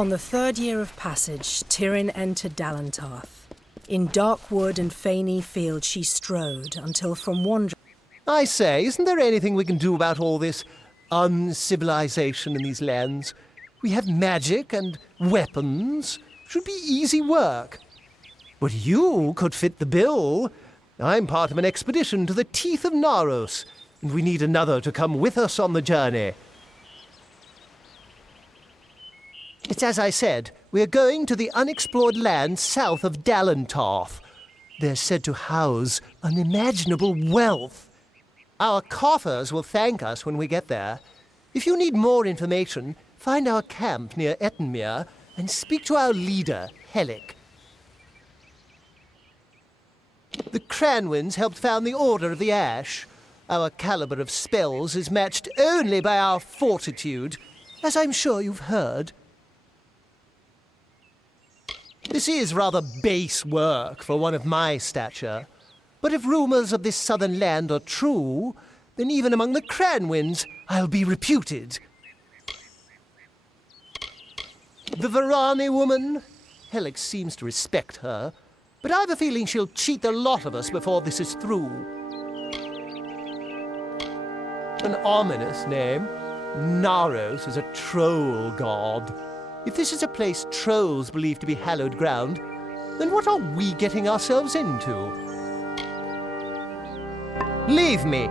On the third year of passage, Tyrion entered Dalantarth. In dark wood and fany field she strode, until from wandering... I say, isn't there anything we can do about all this uncivilization in these lands? We have magic and weapons. Should be easy work. But you could fit the bill. I'm part of an expedition to the teeth of Naros, and we need another to come with us on the journey. It's as I said, we're going to the unexplored land south of Dalantarth. They're said to house unimaginable wealth. Our coffers will thank us when we get there. If you need more information, find our camp near Ettenmere and speak to our leader, Helic. The Cranwins helped found the Order of the Ash. Our caliber of spells is matched only by our fortitude, as I'm sure you've heard. This is rather base work for one of my stature. But if rumors of this southern land are true, then even among the Cranwins, I'll be reputed. The Varani woman? Helix seems to respect her, but I've a feeling she'll cheat the lot of us before this is through. An ominous name. Naros is a troll god. If this is a place trolls believe to be hallowed ground, then what are we getting ourselves into? Leave me!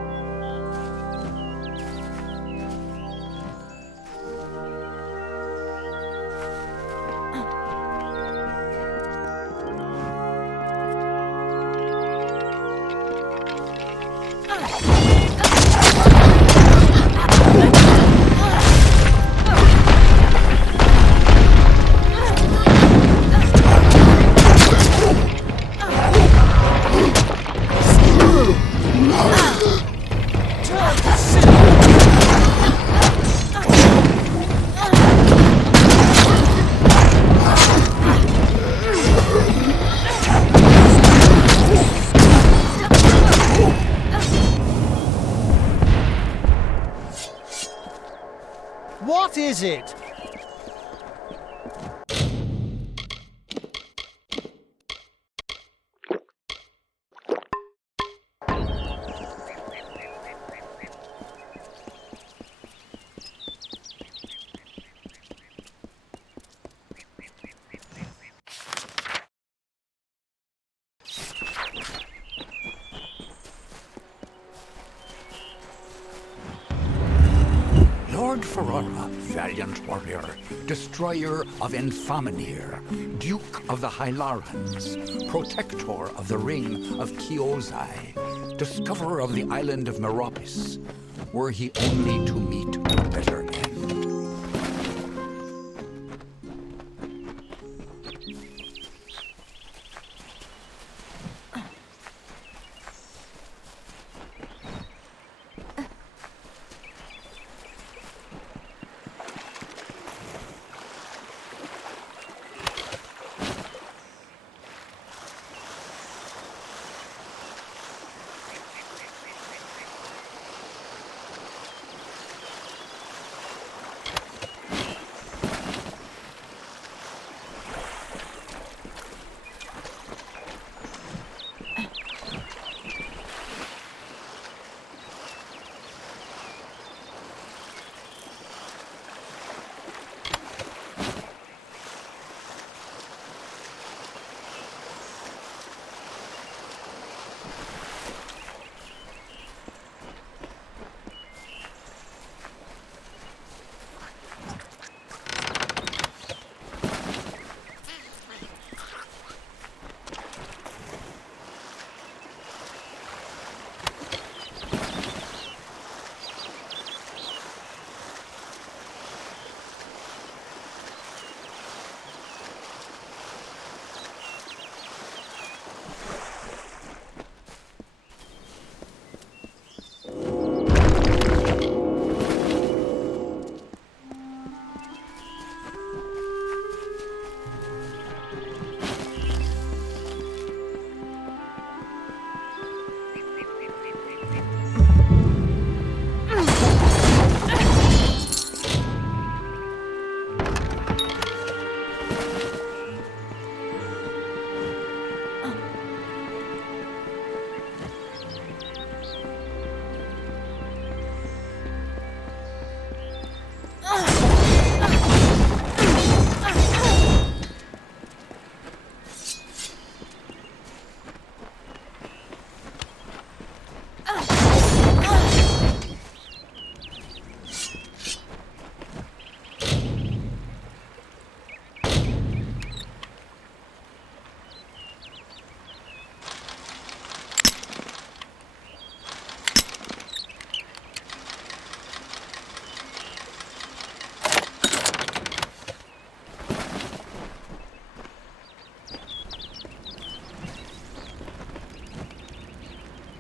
What is it? Lord Ferrara, valiant warrior, destroyer of Infaminir, Duke of the Hylarans, protector of the Ring of Kiozai, discoverer of the island of Meropis, were he only to meet a better end.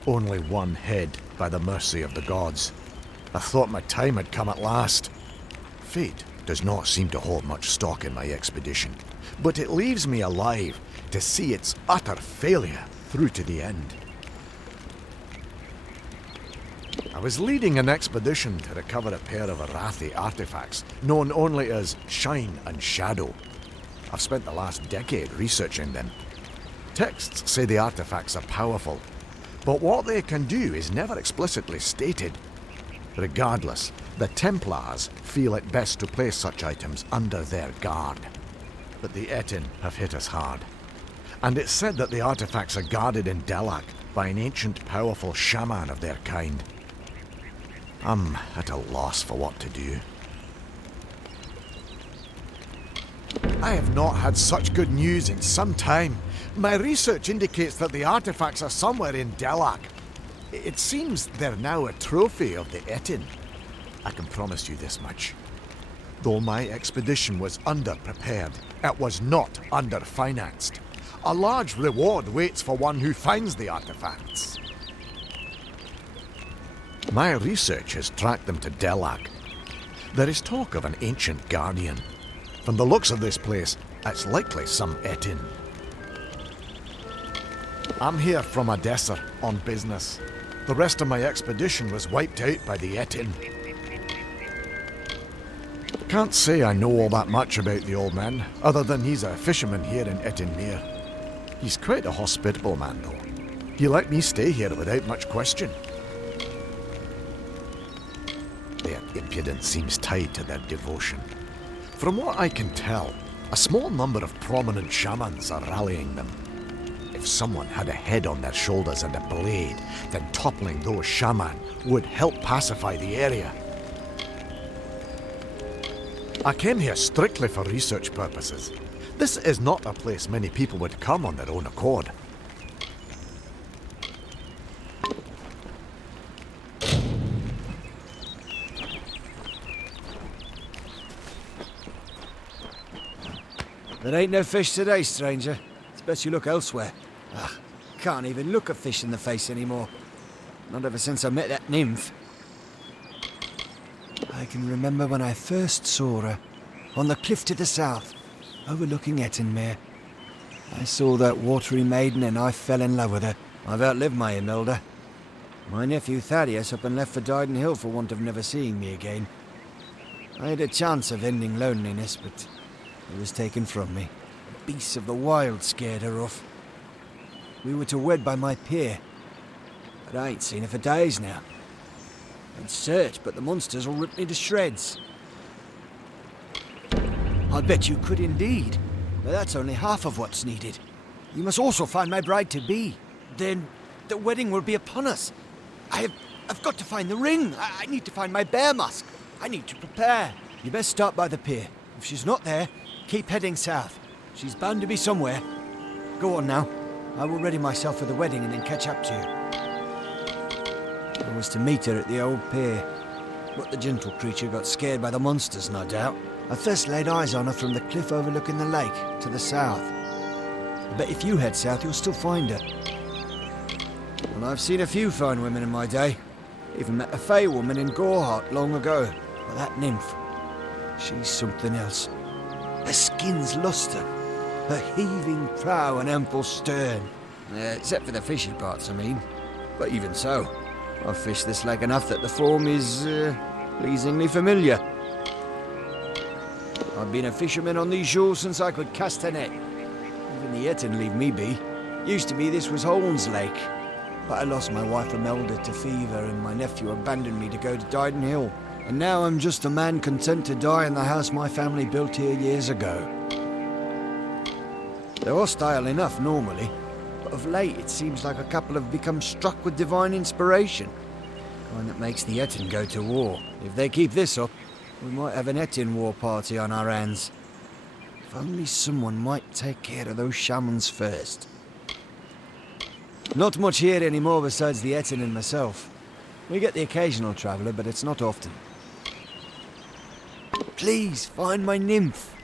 Only one head by the mercy of the gods. I thought my time had come at last. Fate does not seem to hold much stock in my expedition, but it leaves me alive to see its utter failure through to the end. I was leading an expedition to recover a pair of Arathi artifacts, known only as Shine and Shadow. I've spent the last decade researching them. Texts say the artifacts are powerful, but what they can do is never explicitly stated. Regardless, the Templars feel it best to place such items under their guard. But the Etin have hit us hard. And it's said that the artifacts are guarded in Delak by an ancient powerful shaman of their kind. I'm at a loss for what to do. I have not had such good news in some time. My research indicates that the artifacts are somewhere in Delak. It seems they're now a trophy of the Etin. I can promise you this much. Though my expedition was underprepared, it was not underfinanced. A large reward waits for one who finds the artifacts. My research has tracked them to Delak. There is talk of an ancient guardian. From the looks of this place, it's likely some Etin. I'm here from Odessa on business. The rest of my expedition was wiped out by the Etin. Can't say I know all that much about the old man, other than he's a fisherman here in Etinmere. He's quite a hospitable man, though. He let me stay here without much question. Their impudence seems tied to their devotion. From what I can tell, a small number of prominent shamans are rallying them. If someone had a head on their shoulders and a blade, then toppling those shaman would help pacify the area. I came here strictly for research purposes. This is not a place many people would come on their own accord. There ain't no fish today, stranger. It's best you look elsewhere. Can't even look a fish in the face anymore. Not ever since I met that nymph. I can remember when I first saw her, on the cliff to the south, overlooking Etinmere. I saw that watery maiden and I fell in love with her. I've outlived my Imelda. My nephew Thaddeus up and left for Dyden Hill for want of never seeing me again. I had a chance of ending loneliness, but it was taken from me. The beasts of the wild scared her off. We were to wed by my pier, but I ain't seen her for days now. I'd searched, but the monsters will rip me to shreds. I bet you could indeed, but that's only half of what's needed. You must also find my bride-to-be. Then the wedding will be upon us. I've got to find the ring. I need to find my bear mask. I need to prepare. You best start by the pier. If she's not there, keep heading south. She's bound to be somewhere. Go on now. I will ready myself for the wedding and then catch up to you. I was to meet her at the old pier, but the gentle creature got scared by the monsters, no doubt. I first laid eyes on her from the cliff overlooking the lake to the south. I bet if you head south, you'll still find her. Well, I've seen a few fine women in my day. Even met a Fey woman in Gorehart long ago. But that nymph, she's something else. Her skin's luster, her heaving prow and ample stern. Except for the fishy parts, I mean. But even so, I've fished this lake enough that the form is pleasingly familiar. I've been a fisherman on these shores since I could cast a net. Even the Etin leave me be. Used to be this was Holmes Lake. But I lost my wife Imelda to fever and my nephew abandoned me to go to Dyden Hill. And now I'm just a man content to die in the house my family built here years ago. They're hostile enough normally, but of late it seems like a couple have become struck with divine inspiration. Kind that makes the Etin go to war. If they keep this up, we might have an Etin war party on our hands. If only someone might take care of those shamans first. Not much here anymore besides the Etin and myself. We get the occasional traveller, but it's not often. Please, find my nymph.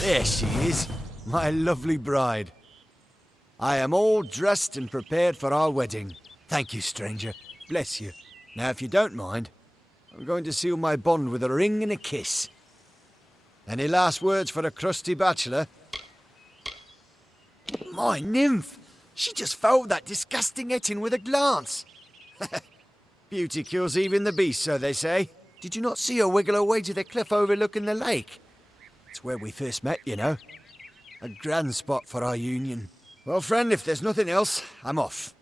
There she is, my lovely bride. I am all dressed and prepared for our wedding. Thank you, stranger. Bless you. Now, if you don't mind, I'm going to seal my bond with a ring and a kiss. Any last words for a crusty bachelor? My nymph! She just fouled that disgusting Etin with a glance. Beauty kills even the beast, so they say. Did you not see her wiggle her way to the cliff overlooking the lake? It's where we first met, you know. A grand spot for our union. Well, friend, if there's nothing else, I'm off.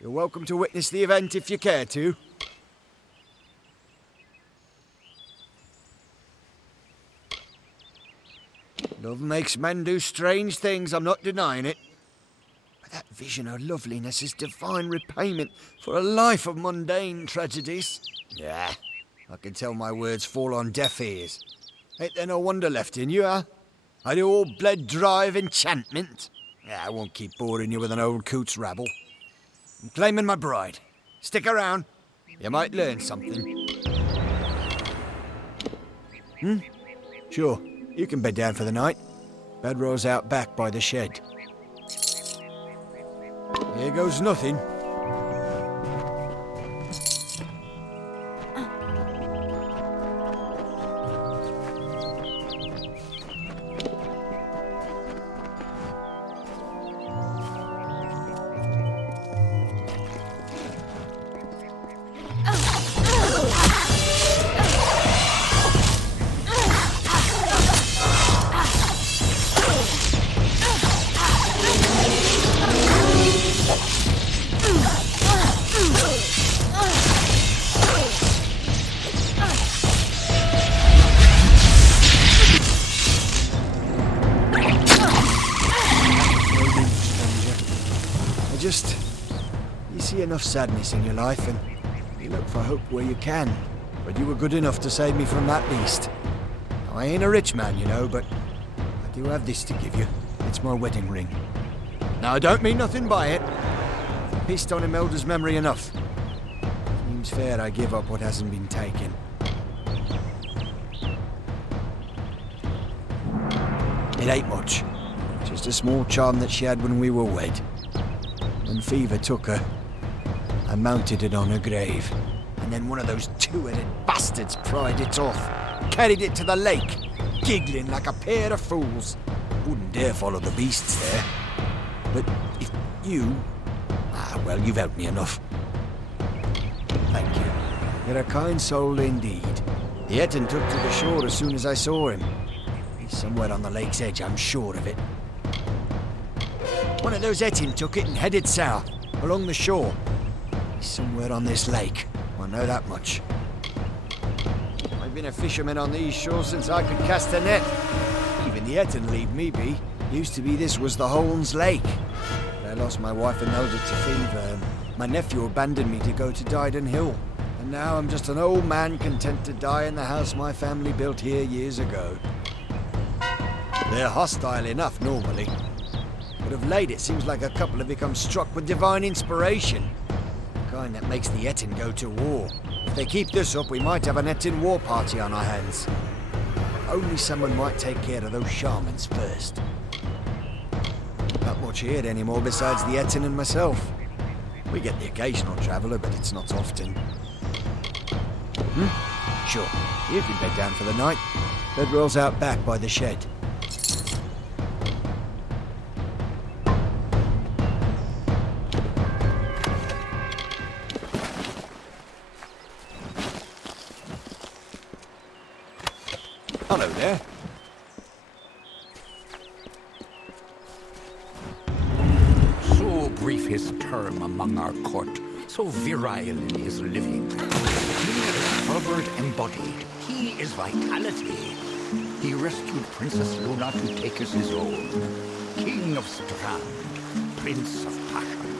You're welcome to witness the event if you care to. Love makes men do strange things, I'm not denying it. But that vision of loveliness is divine repayment for a life of mundane tragedies. Yeah, I can tell my words fall on deaf ears. Ain't there no wonder left in you, huh? Are you all bled dry of enchantment? Yeah, I won't keep boring you with an old coot's rabble. I'm claiming my bride. Stick around. You might learn something. Sure. You can bed down for the night. Bedroll's out back by the shed. Here goes nothing. You see enough sadness in your life and you look for hope where you can. But you were good enough to save me from that beast. Now, I ain't a rich man, you know, but I do have this to give you. It's my wedding ring. Now, I don't mean nothing by it. I've pissed on Imelda's memory enough. Seems fair I give up what hasn't been taken. It ain't much. Just a small charm that she had when we were wed. When fever took her, I mounted it on her grave. And then one of those two-headed bastards pried it off. Carried it to the lake, giggling like a pair of fools. Wouldn't dare follow the beasts there. But if you... well, you've helped me enough. Thank you. You're a kind soul indeed. The Etin took to the shore as soon as I saw him. He's somewhere on the lake's edge, I'm sure of it. One of those Etin took it and headed south, along the shore. He's somewhere on this lake, I know that much. I've been a fisherman on these shores since I could cast a net. Even the Etin leave me be. Used to be this was the Holmes Lake. But I lost my wife and elder to fever, and my nephew abandoned me to go to Dyden Hill. And now I'm just an old man content to die in the house my family built here years ago. They're hostile enough normally. But of late, it seems like a couple have become struck with divine inspiration. The kind that makes the Etin go to war. If they keep this up, we might have an Etin war party on our hands. Only someone might take care of those shamans first. Not much here anymore besides the Etin and myself. We get the occasional traveller, but it's not often. Sure, you can bed down for the night. Bedroll's out back by the shed. Hello there. So brief his term among our court, so virile in his living. He is fervor embodied. He is vitality. He rescued Princess Luna to take as his own. King of Strand, Prince of Passion.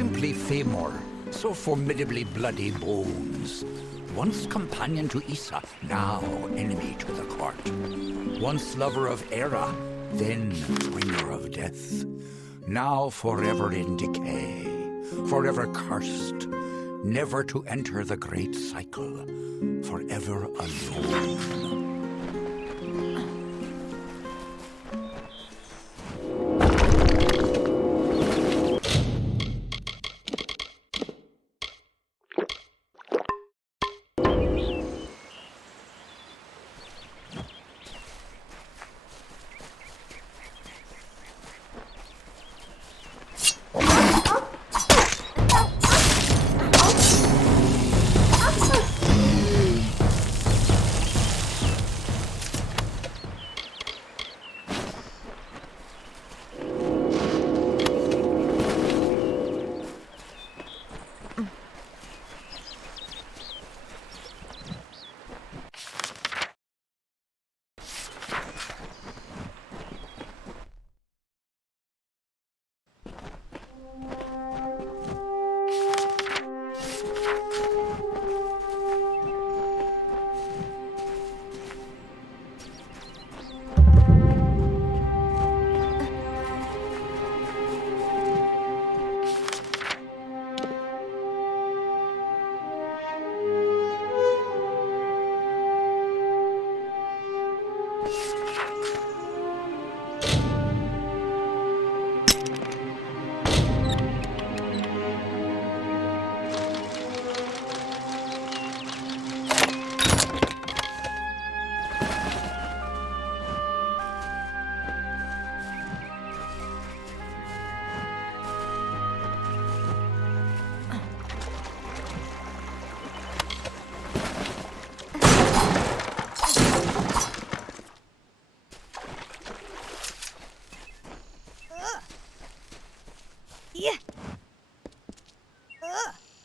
simply Famor, so formidably bloody bones. Once companion to Issa, now enemy to the court. Once lover of Era, then bringer of death. Now forever in decay, forever cursed, never to enter the great cycle, forever alone.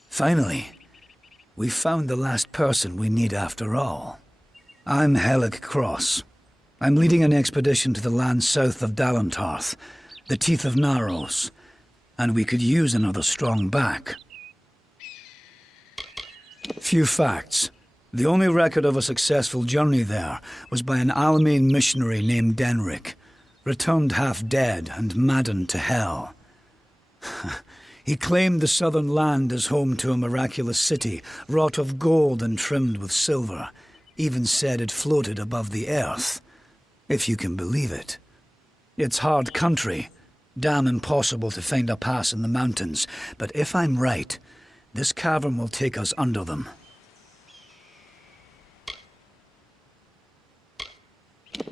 Finally, we found the last person we need after all. I'm Helig Cross. I'm leading an expedition to the land south of Dalantarth, the teeth of Naros, and we could use another strong back. Few facts. The only record of a successful journey there was by an Almain missionary named Denric, returned half dead and maddened to hell. He claimed the southern land as home to a miraculous city, wrought of gold and trimmed with silver. Even said it floated above the earth, if you can believe it. It's hard country, damn impossible to find a pass in the mountains, but if I'm right, this cavern will take us under them.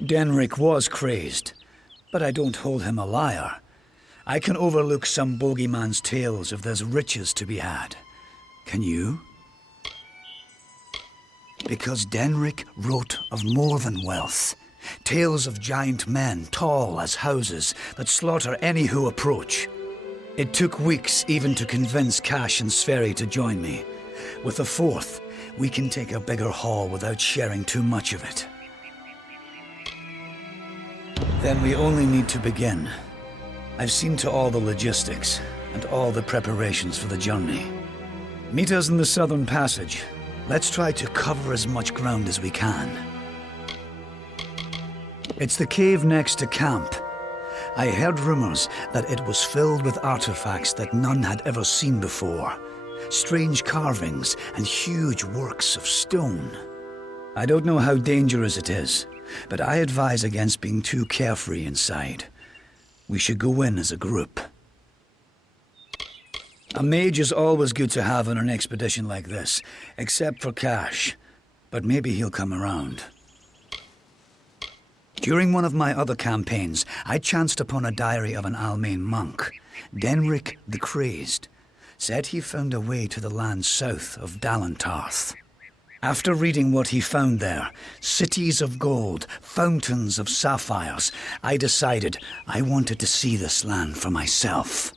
Denric was crazed, but I don't hold him a liar. I can overlook some bogeyman's tales if there's riches to be had. Can you? Because Denric wrote of more than wealth. Tales of giant men, tall as houses, that slaughter any who approach. It took weeks even to convince Cash and Sverri to join me. With the fourth, we can take a bigger haul without sharing too much of it. Then we only need to begin. I've seen to all the logistics, and all the preparations for the journey. Meet us in the Southern Passage. Let's try to cover as much ground as we can. It's the cave next to camp. I heard rumors that it was filled with artifacts that none had ever seen before. Strange carvings and huge works of stone. I don't know how dangerous it is, but I advise against being too carefree inside. We should go in as a group. A mage is always good to have on an expedition like this, except for Cash. But maybe he'll come around. During one of my other campaigns, I chanced upon a diary of an Almain monk, Denric the Crazed. Said he found a way to the land south of Dalantarth. After reading what he found there, cities of gold, fountains of sapphires, I decided I wanted to see this land for myself.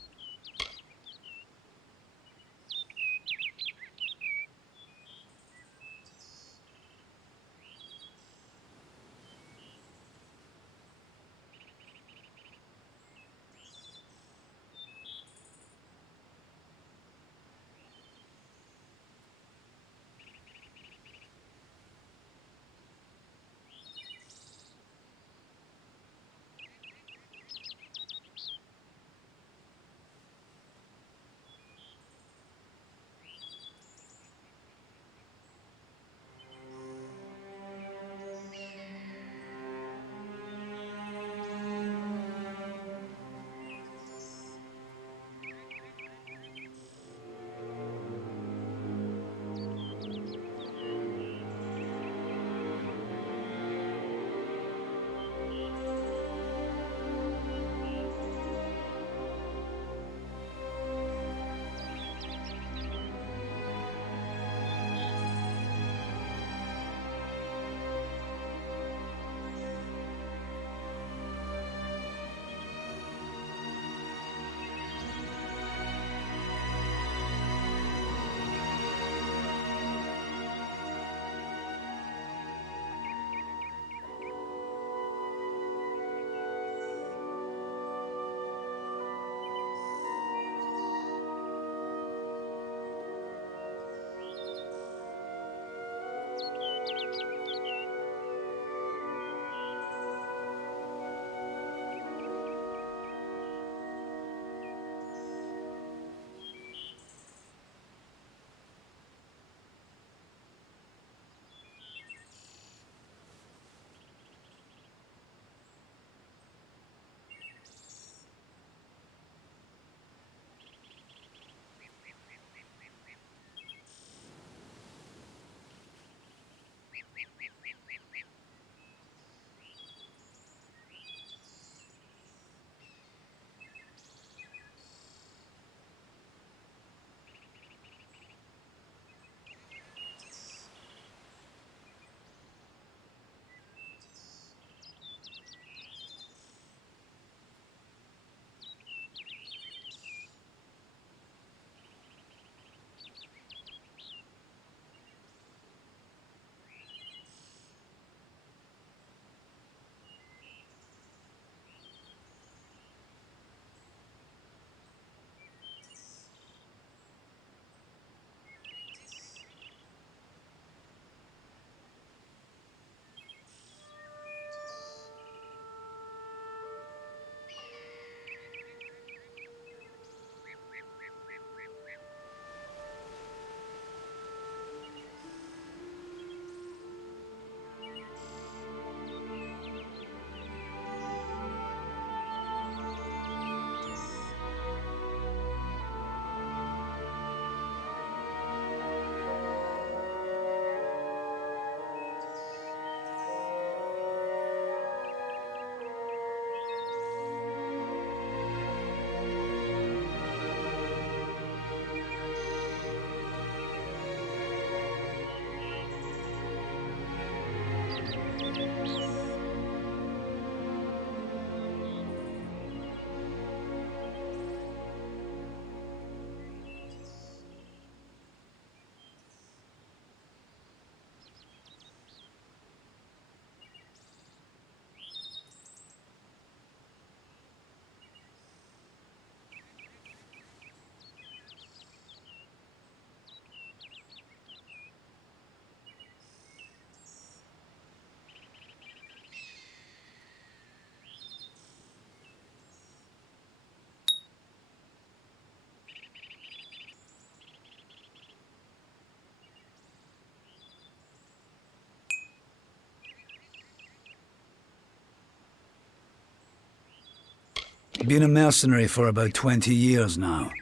Been a mercenary for about 20 years now.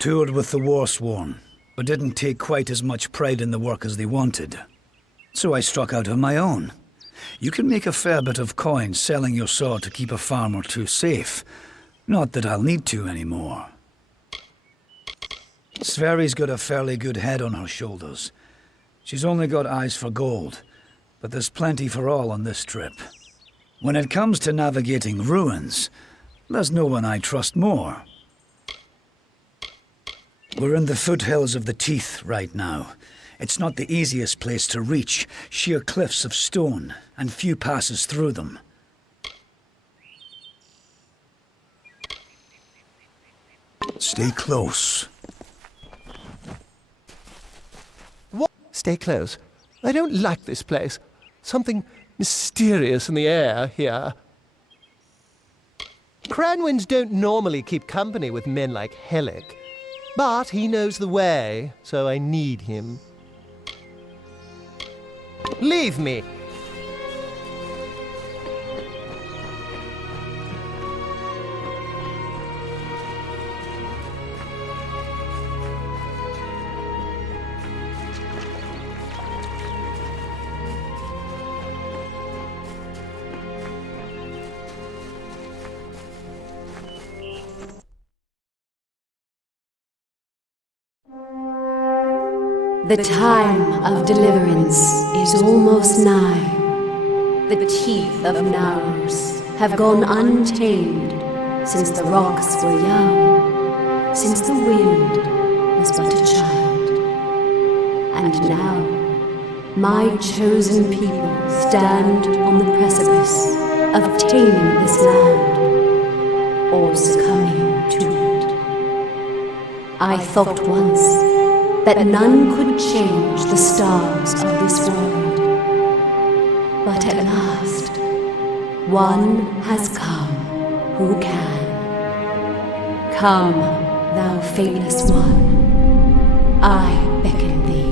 Toured with the Warsworn, but didn't take quite as much pride in the work as they wanted. So I struck out on my own. You can make a fair bit of coin selling your sword to keep a farm or two safe. Not that I'll need to anymore. Sverri's got a fairly good head on her shoulders. She's only got eyes for gold, but there's plenty for all on this trip. When it comes to navigating ruins, there's no one I trust more. We're in the foothills of the Teeth right now. It's not the easiest place to reach, sheer cliffs of stone, and few passes through them. Stay close. What? Stay close. I don't like this place. Something mysterious in the air here. Cranwins don't normally keep company with men like Hellick, but he knows the way, so I need him. Leave me! The time of deliverance is almost nigh. The teeth of Naros have gone untamed since the rocks were young, since the wind was but a child. And now, my chosen people stand on the precipice of taming this land, or succumbing to it. I thought once that none could change the stars of this world. But at last, one has come who can. Come, thou faithless one, I beckon thee.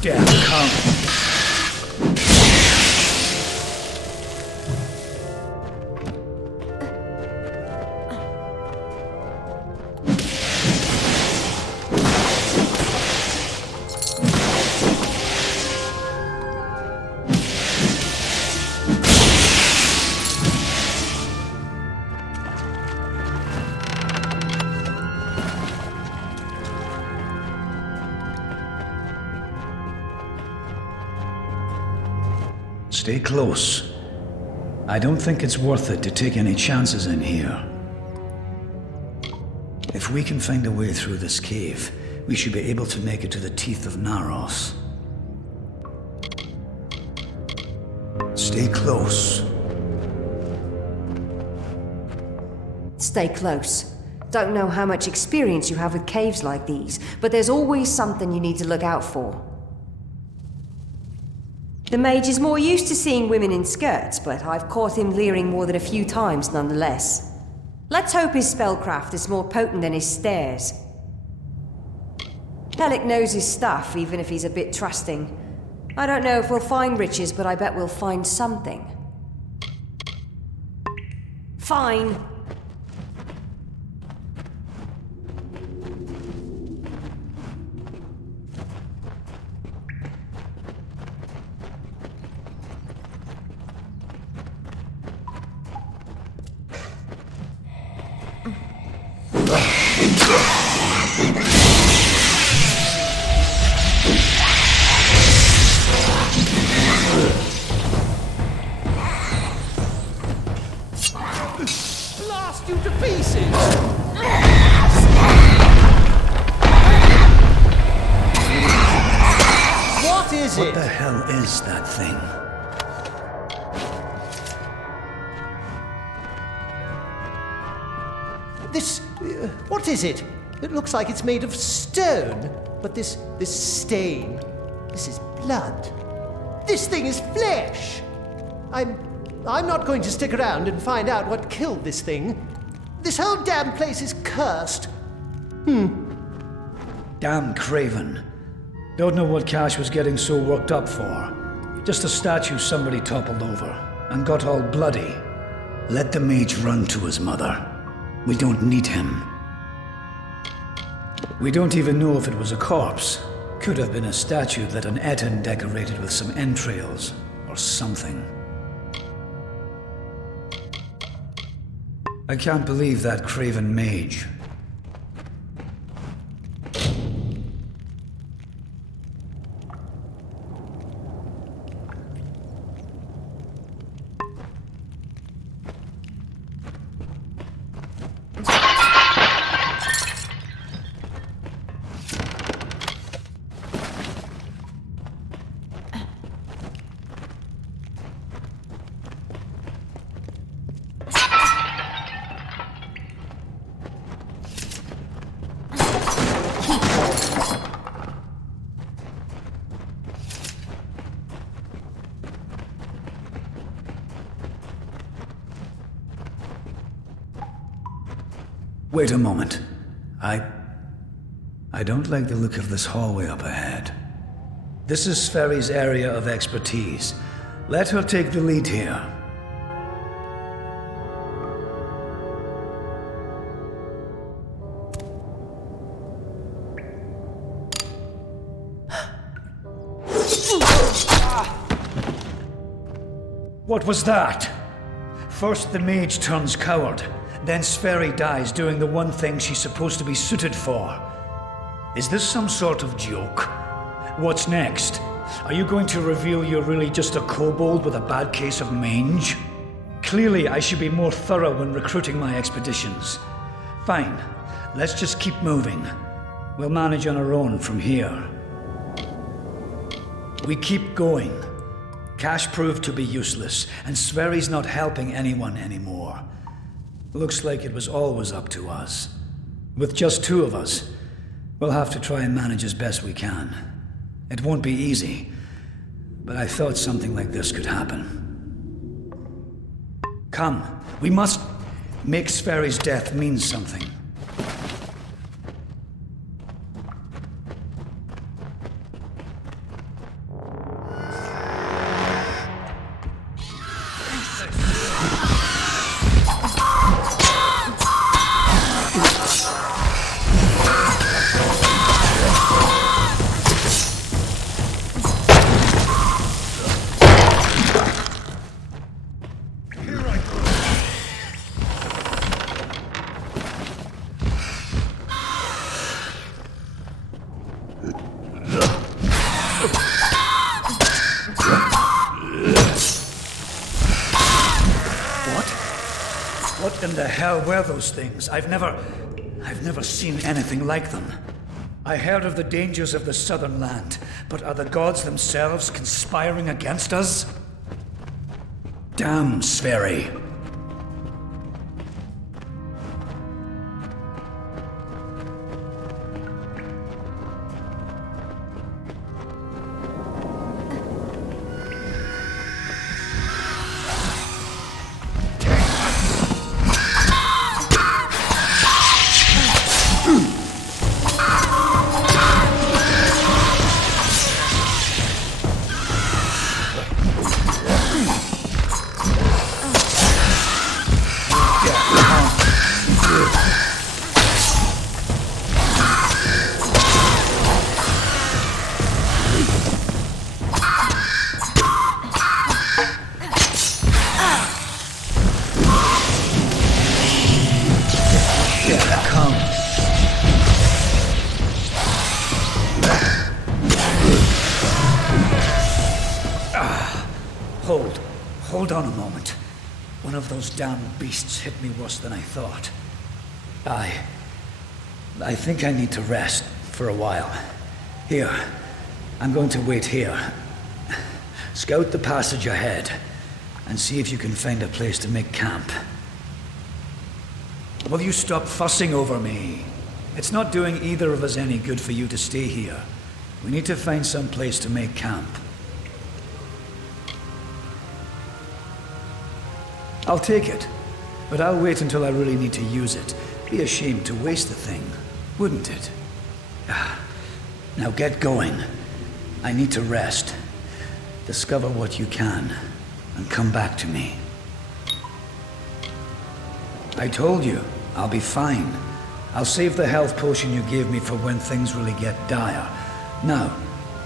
Damn, come. Stay close. I don't think it's worth it to take any chances in here. If we can find a way through this cave, we should be able to make it to the teeth of Naros. Stay close. Stay close. Don't know how much experience you have with caves like these, but there's always something you need to look out for. The mage is more used to seeing women in skirts, but I've caught him leering more than a few times nonetheless. Let's hope his spellcraft is more potent than his stares. Pellic knows his stuff, even if he's a bit trusting. I don't know if we'll find riches, but I bet we'll find something. Fine. Blast you to pieces! What is it? What the hell is that thing? This... what is it? It looks like it's made of stone. But this stain... this is blood. This thing is flesh! I'm not going to stick around and find out what killed this thing. This whole damn place is cursed. Damn Craven. Don't know what Cash was getting so worked up for. Just a statue somebody toppled over and got all bloody. Let the mage run to his mother. We don't need him. We don't even know if it was a corpse. Could have been a statue that an Etin decorated with some entrails or something. I can't believe that Craven mage. Wait a moment. I don't like the look of this hallway up ahead. This is Sferry's area of expertise. Let her take the lead here. What was that? First the mage turns coward. Then Sferry dies doing the one thing she's supposed to be suited for. Is this some sort of joke? What's next? Are you going to reveal you're really just a kobold with a bad case of mange? Clearly, I should be more thorough when recruiting my expeditions. Fine, let's just keep moving. We'll manage on our own from here. We keep going. Cash proved to be useless, and Sverry's not helping anyone anymore. Looks like it was always up to us. With just two of us, we'll have to try and manage as best we can. It won't be easy, but I thought something like this could happen. Come, we must... Make Sverri's death mean something. What in the hell were those things? I've never seen anything like them. I heard of the dangers of the southern land, but are the gods themselves conspiring against us? Damn, Sverri. Hold on a moment. One of those damned beasts hit me worse than I thought. I think I need to rest for a while. Here, I'm going to wait here. Scout the passage ahead, and see if you can find a place to make camp. Will you stop fussing over me? It's not doing either of us any good for you to stay here. We need to find some place to make camp. I'll take it, but I'll wait until I really need to use it. Be ashamed to waste the thing, wouldn't it? Now get going. I need to rest. Discover what you can, and come back to me. I told you, I'll be fine. I'll save the health potion you gave me for when things really get dire. Now,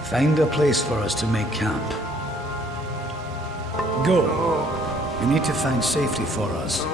find a place for us to make camp. Go. You need to find safety for us.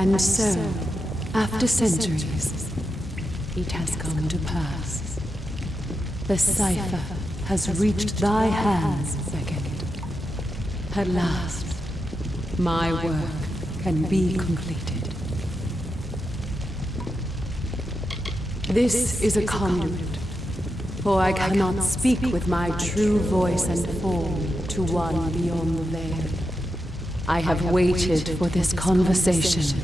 And so, after centuries, it has come to pass. The cipher has reached thy hands, Beckett. At last, my work can be completed. This is a conduit, for I cannot speak with my true voice and form to one beyond the veil. I have waited for this conversation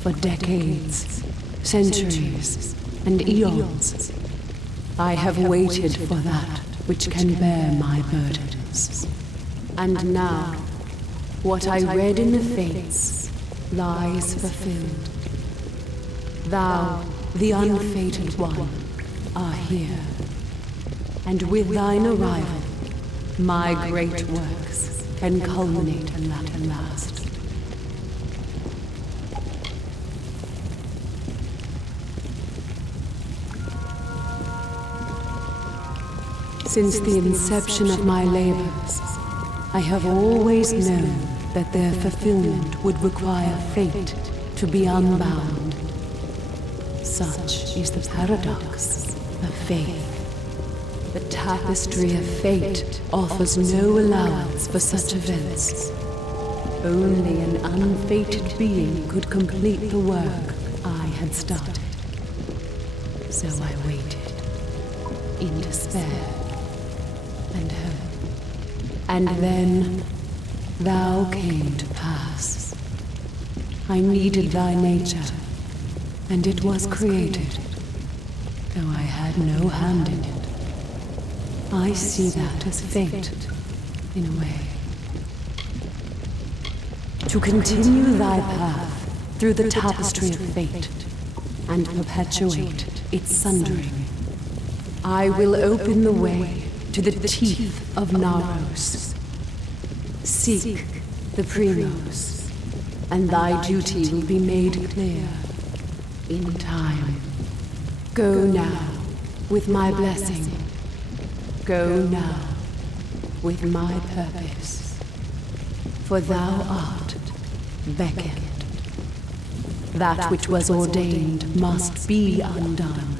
for decades, centuries, and eons. I have waited for that which can bear my burdens. And now, what I read in the Fates lies fulfilled. Thou, the unfated one, are here. And with thine arrival, my great works can culminate at last. Since the inception of my labors, I have always known that their fulfillment would require fate to be unbound. Such is the paradox of faith. The tapestry of fate offers no allowance for such events. Only an unfated being could complete the work I had started. So I waited, in despair and hope. And then thou came to pass. I needed thy nature, and it was created, though I had no hand in it. I see that as fate, in a way. To continue thy path through the tapestry of fate and perpetuate its sundering, I will open the way to the teeth of Naros. Seek the Primos, and thy duty will be made clear in time. Go now with my blessing. Go now with my purpose, for thou art beckoned. That which was ordained must be undone.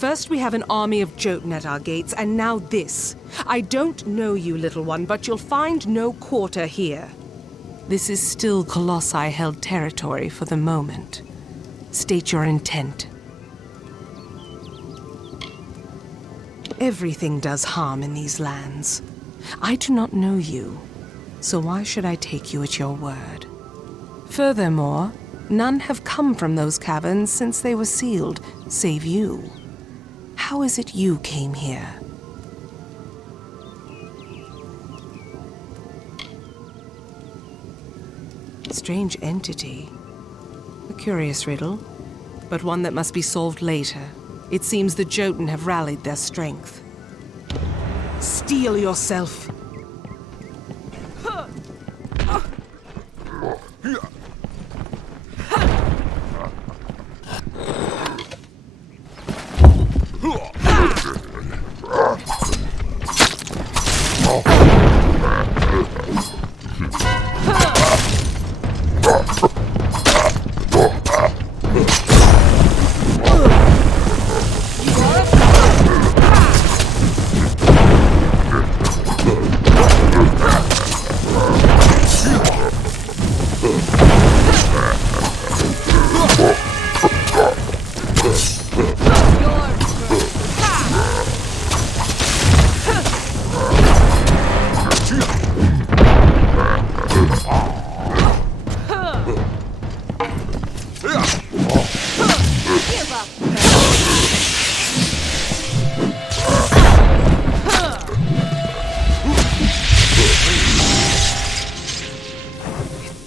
First we have an army of Jotun at our gates, and now this. I don't know you, little one, but you'll find no quarter here. This is still Colossi-held territory for the moment. State your intent. Everything does harm in these lands. I do not know you, so why should I take you at your word? Furthermore, none have come from those caverns since they were sealed, save you. How is it you came here? Strange entity. A curious riddle, but one that must be solved later. It seems the Jotun have rallied their strength. Steel yourself!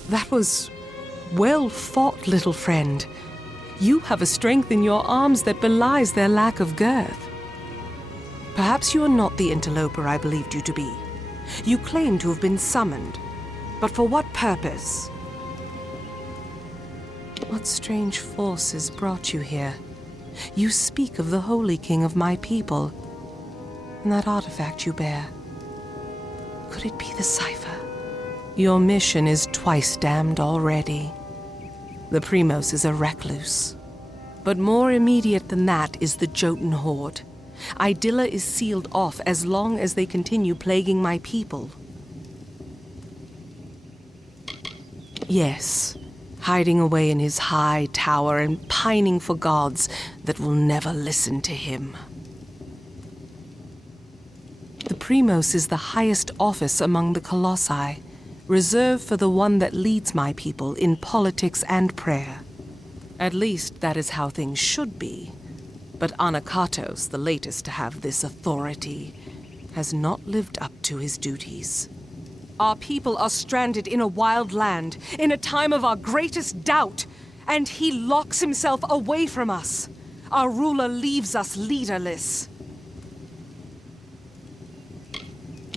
That was well fought, little friend. You have a strength in your arms that belies their lack of girth. Perhaps you are not the interloper I believed you to be. You claim to have been summoned, but for what purpose? What strange forces brought you here? You speak of the Holy King of my people, and that artifact you bear. Could it be the cipher? Your mission is twice damned already. The Primos is a recluse. But more immediate than that is the Jotun horde. Idilla is sealed off as long as they continue plaguing my people. Yes, hiding away in his high tower and pining for gods that will never listen to him. The Primos is the highest office among the Colossi, reserved for the one that leads my people in politics and prayer. At least that is how things should be. But Anakatos, the latest to have this authority, has not lived up to his duties. Our people are stranded in a wild land, in a time of our greatest doubt, and he locks himself away from us. Our ruler leaves us leaderless.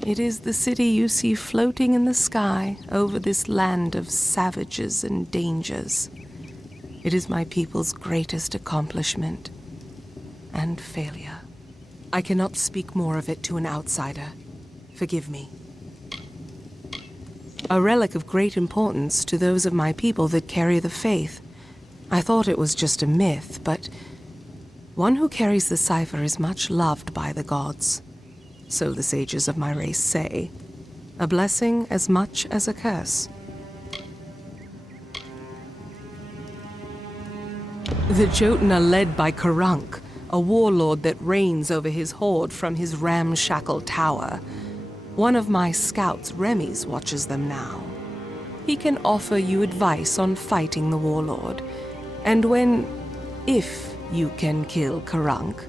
It is the city you see floating in the sky over this land of savages and dangers. It is my people's greatest accomplishment and failure. I cannot speak more of it to an outsider. Forgive me. A relic of great importance to those of my people that carry the faith. I thought it was just a myth, but one who carries the cipher is much loved by the gods. So the sages of my race say. A blessing as much as a curse. The Jotun are led by Karunk, a warlord that reigns over his horde from his ramshackle tower. One of my scouts, Remy's, watches them now. He can offer you advice on fighting the warlord. And if you can kill Karunk,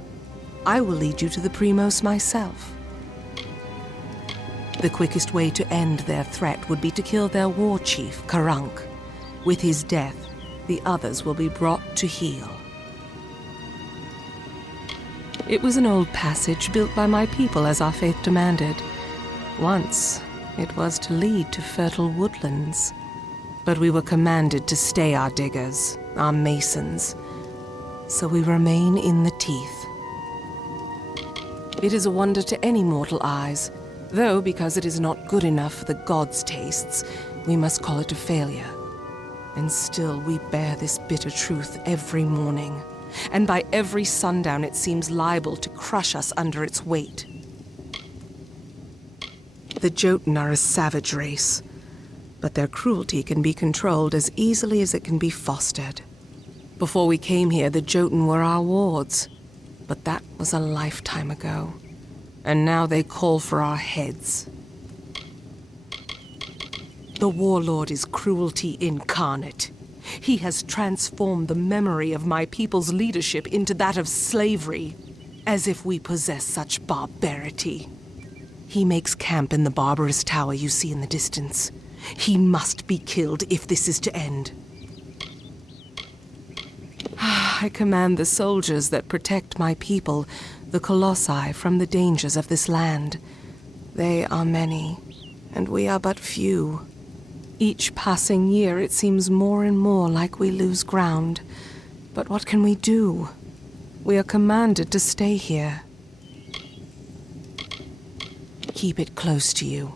I will lead you to the Primos myself. The quickest way to end their threat would be to kill their war chief, Karunk. With his death, the others will be brought to heel. It was an old passage built by my people as our faith demanded. Once, it was to lead to fertile woodlands. But we were commanded to stay our diggers, our masons. So we remain in the teeth. It is a wonder to any mortal eyes, though because it is not good enough for the gods' tastes, we must call it a failure. And still we bear this bitter truth every morning. and by every sundown it seems liable to crush us under its weight. The Jotun are a savage race, but their cruelty can be controlled as easily as it can be fostered. Before we came here, the Jotun were our wards, but that was a lifetime ago. And now they call for our heads. The warlord is cruelty incarnate. He has transformed the memory of my people's leadership into that of slavery, as if we possess such barbarity. He makes camp in the barbarous tower you see in the distance. He must be killed if this is to end. I command the soldiers that protect my people, the Colossi, from the dangers of this land. They are many, and we are but few. Each passing year it seems more and more like we lose ground. But what can we do? We are commanded to stay here. Keep it close to you.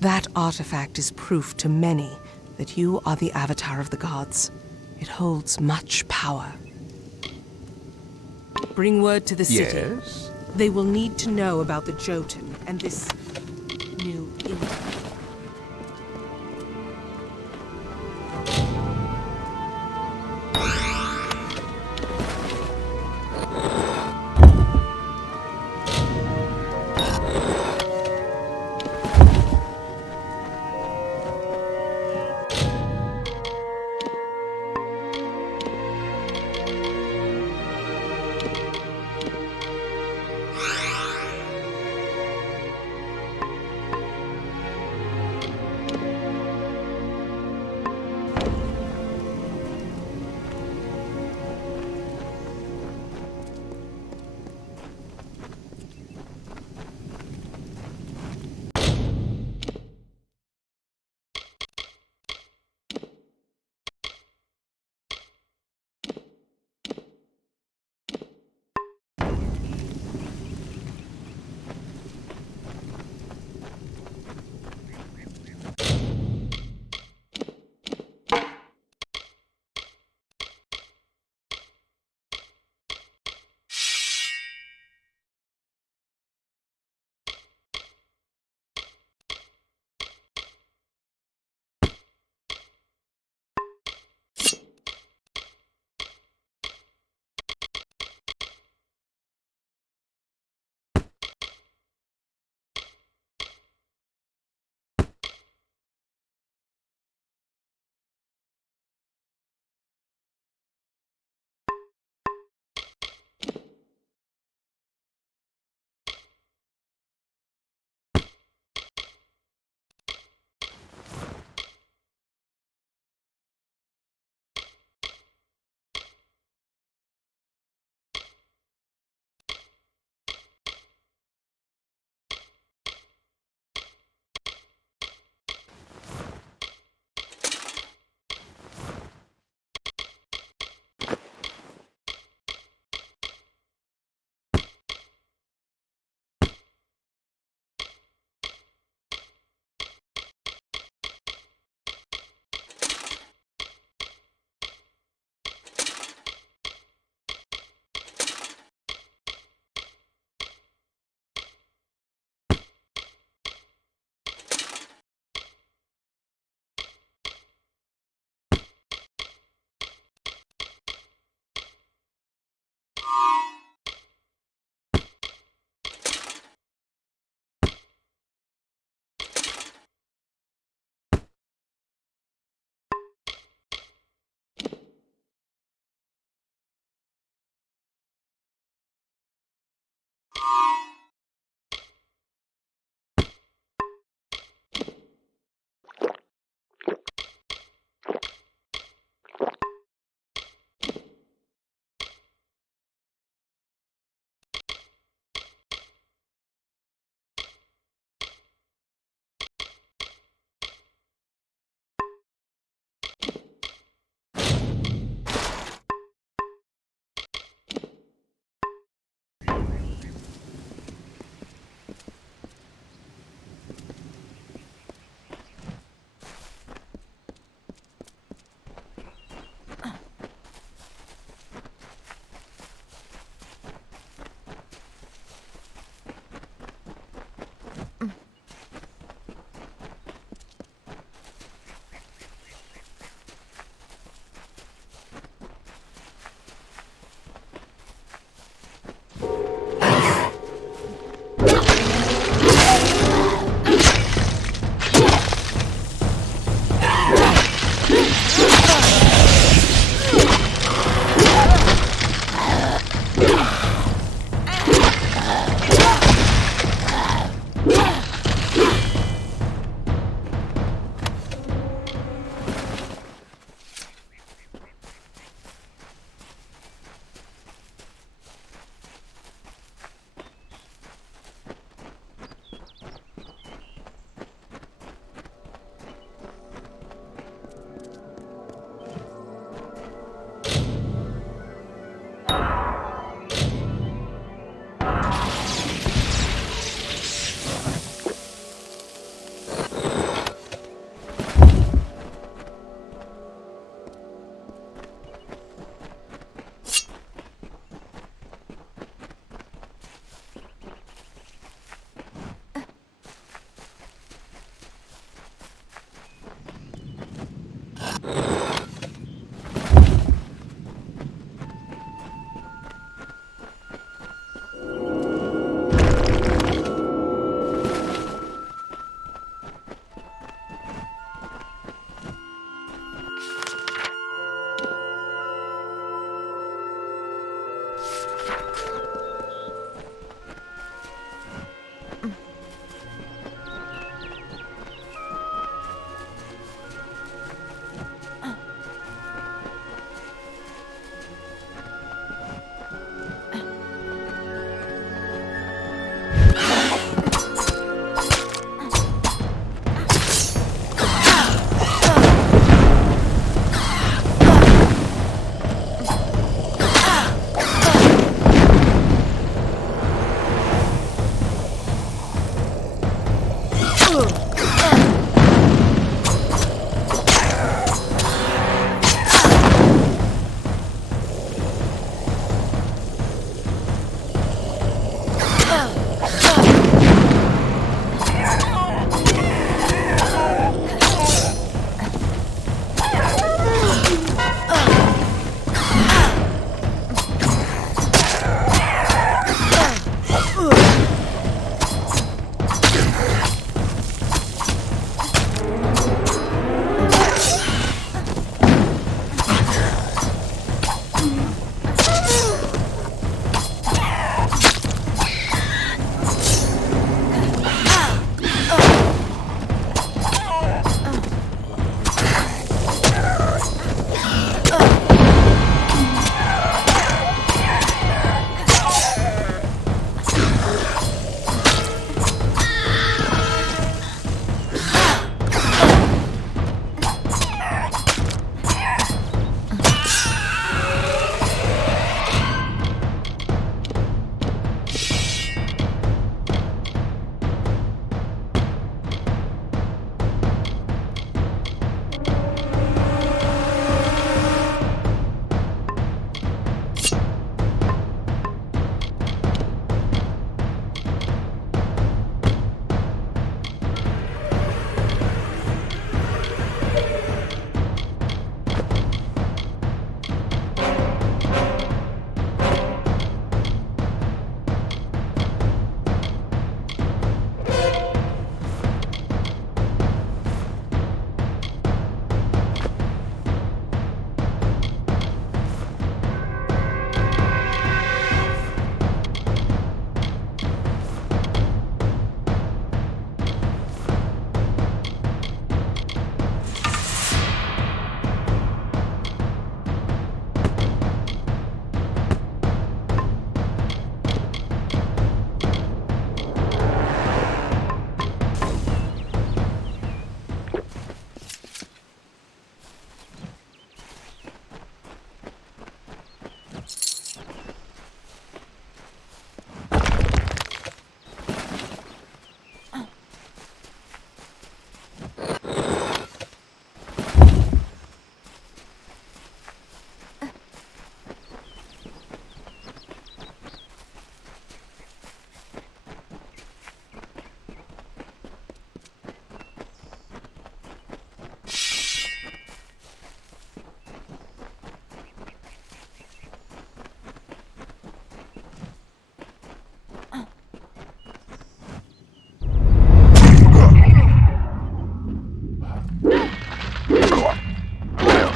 That artifact is proof to many that you are the avatar of the gods. It holds much power. Bring word to the city. Yes? They will need to know about the Jotun and this new Indian.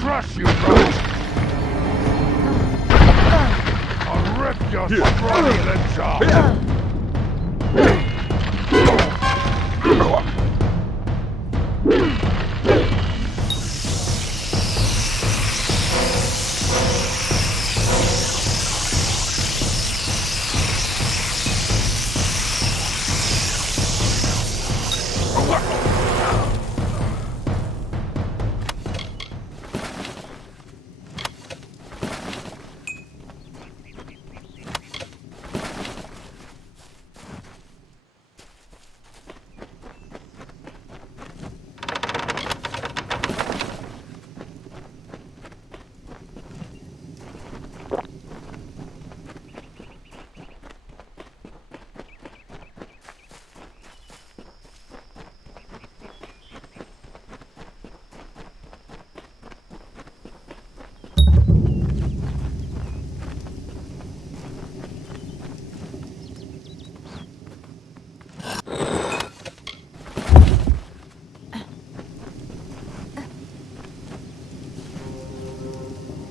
crush you, bro! I'll rip your scrawny lips off!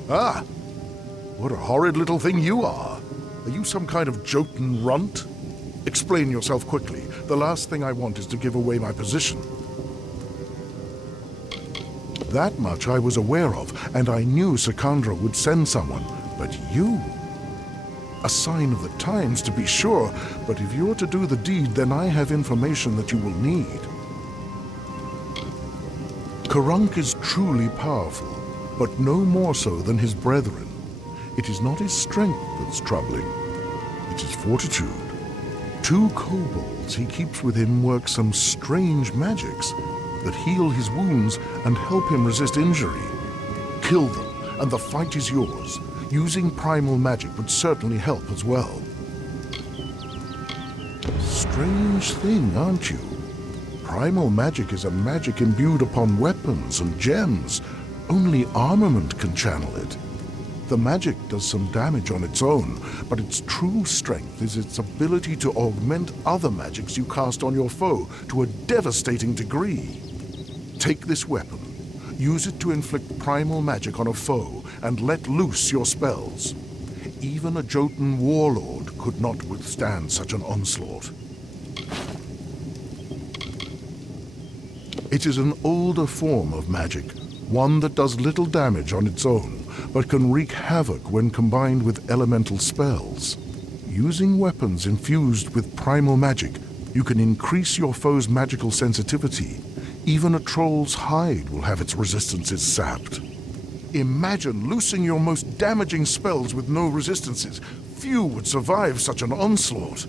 Ah! What a horrid little thing you are! Are you some kind of Jotun runt? Explain yourself quickly. The last thing I want is to give away my position. That much I was aware of, and I knew Sikandra would send someone. But you? A sign of the times, to be sure, but if you're to do the deed, then I have information that you will need. Karunk is truly powerful, but no more so than his brethren. It is not his strength that's troubling. It is fortitude. 2 kobolds he keeps with him work some strange magics that heal his wounds and help him resist injury. Kill them, and the fight is yours. Using primal magic would certainly help as well. Strange thing, aren't you? Primal magic is a magic imbued upon weapons and gems. Only armament can channel it. The magic does some damage on its own, but its true strength is its ability to augment other magics you cast on your foe to a devastating degree. Take this weapon, use it to inflict primal magic on a foe, and let loose your spells. Even a Jotun warlord could not withstand such an onslaught. It is an older form of magic, one that does little damage on its own, but can wreak havoc when combined with elemental spells. Using weapons infused with primal magic, you can increase your foe's magical sensitivity. Even a troll's hide will have its resistances sapped. Imagine loosing your most damaging spells with no resistances. Few would survive such an onslaught.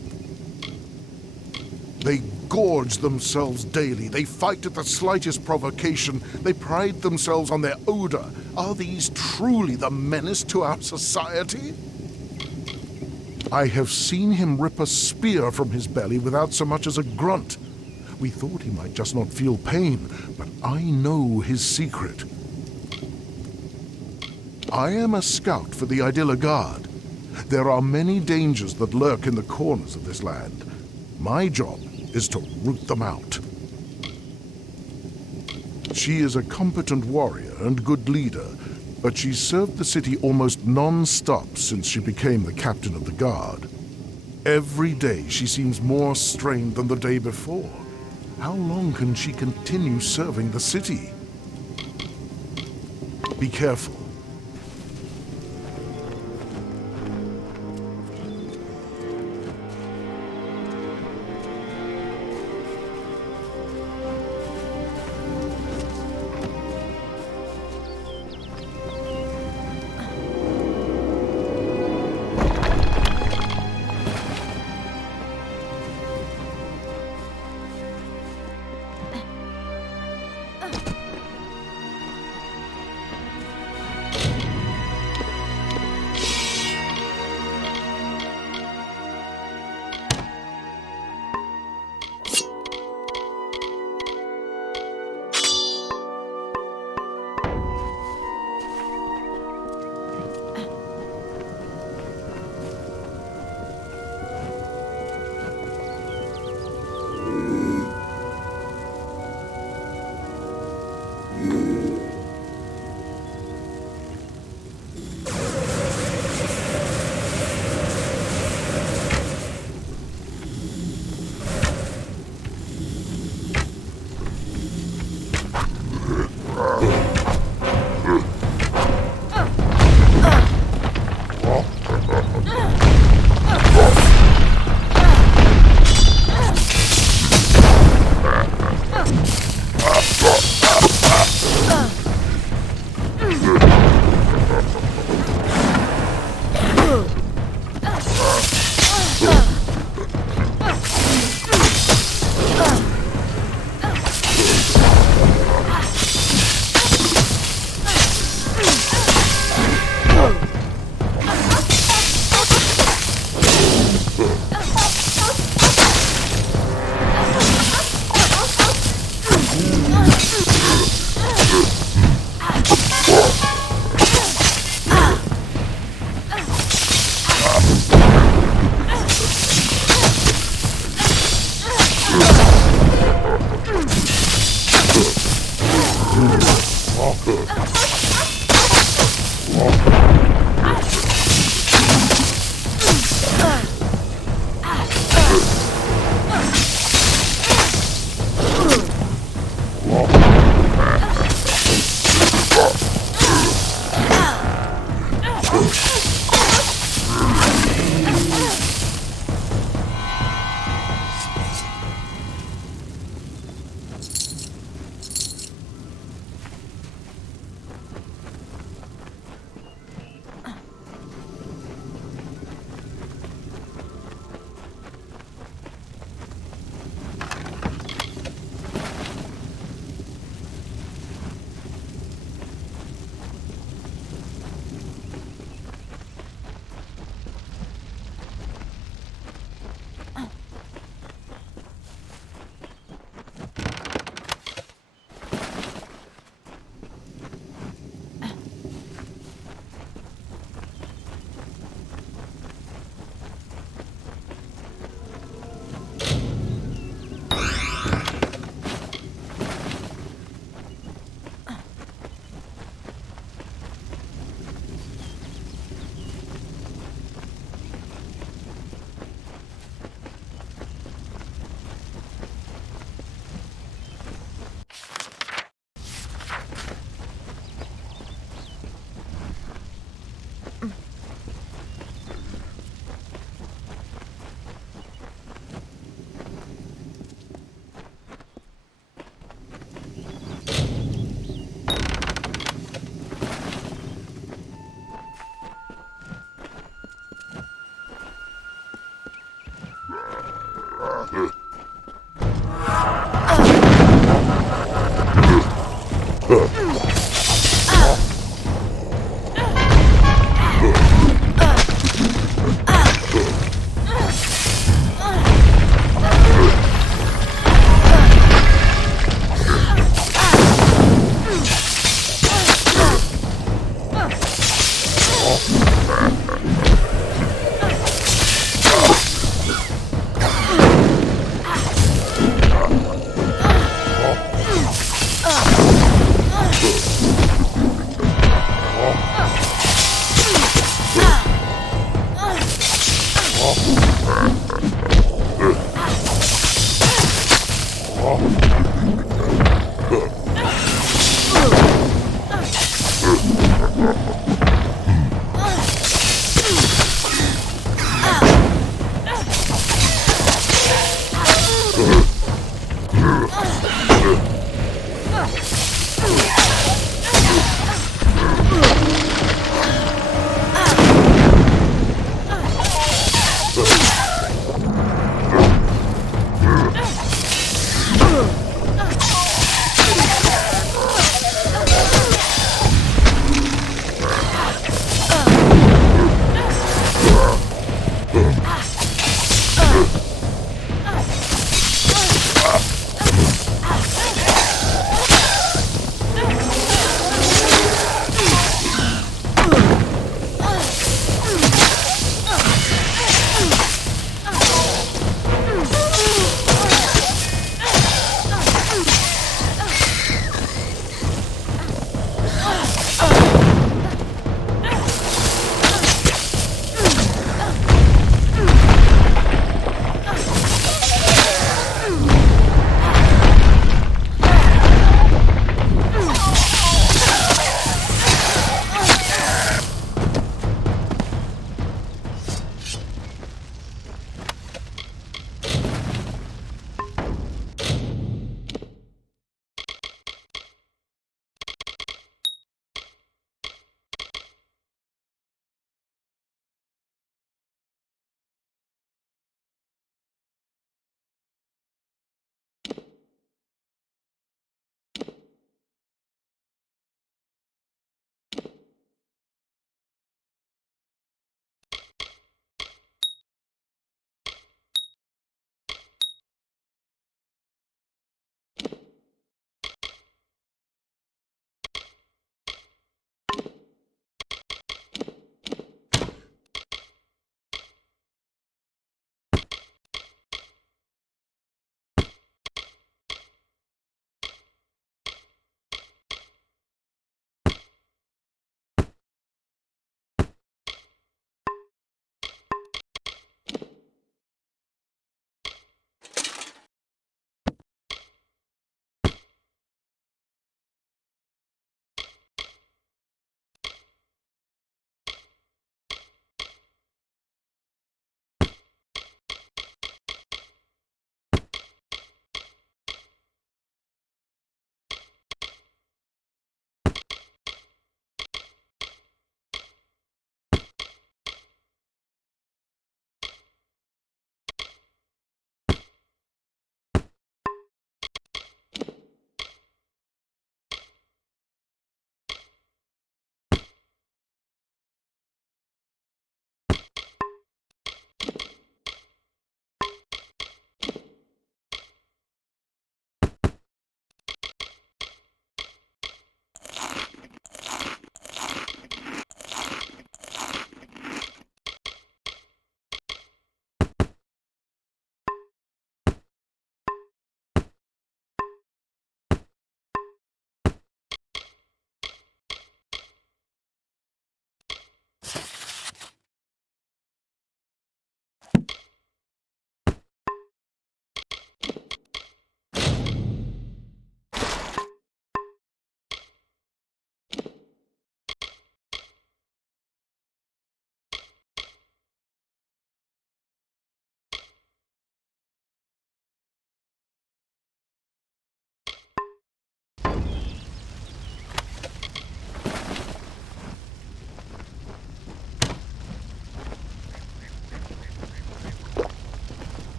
They gorge themselves daily. They fight at the slightest provocation. They pride themselves on their odor. Are these truly the menace to our society? I have seen him rip a spear from his belly without so much as a grunt. We thought he might just not feel pain, but I know his secret. I am a scout for the Idilla Guard. There are many dangers that lurk in the corners of this land. My job is to root them out. She is a competent warrior and good leader, but she's served the city almost non-stop since she became the captain of the guard. Every day she seems more strained than the day before. How long can she continue serving the city? Be careful.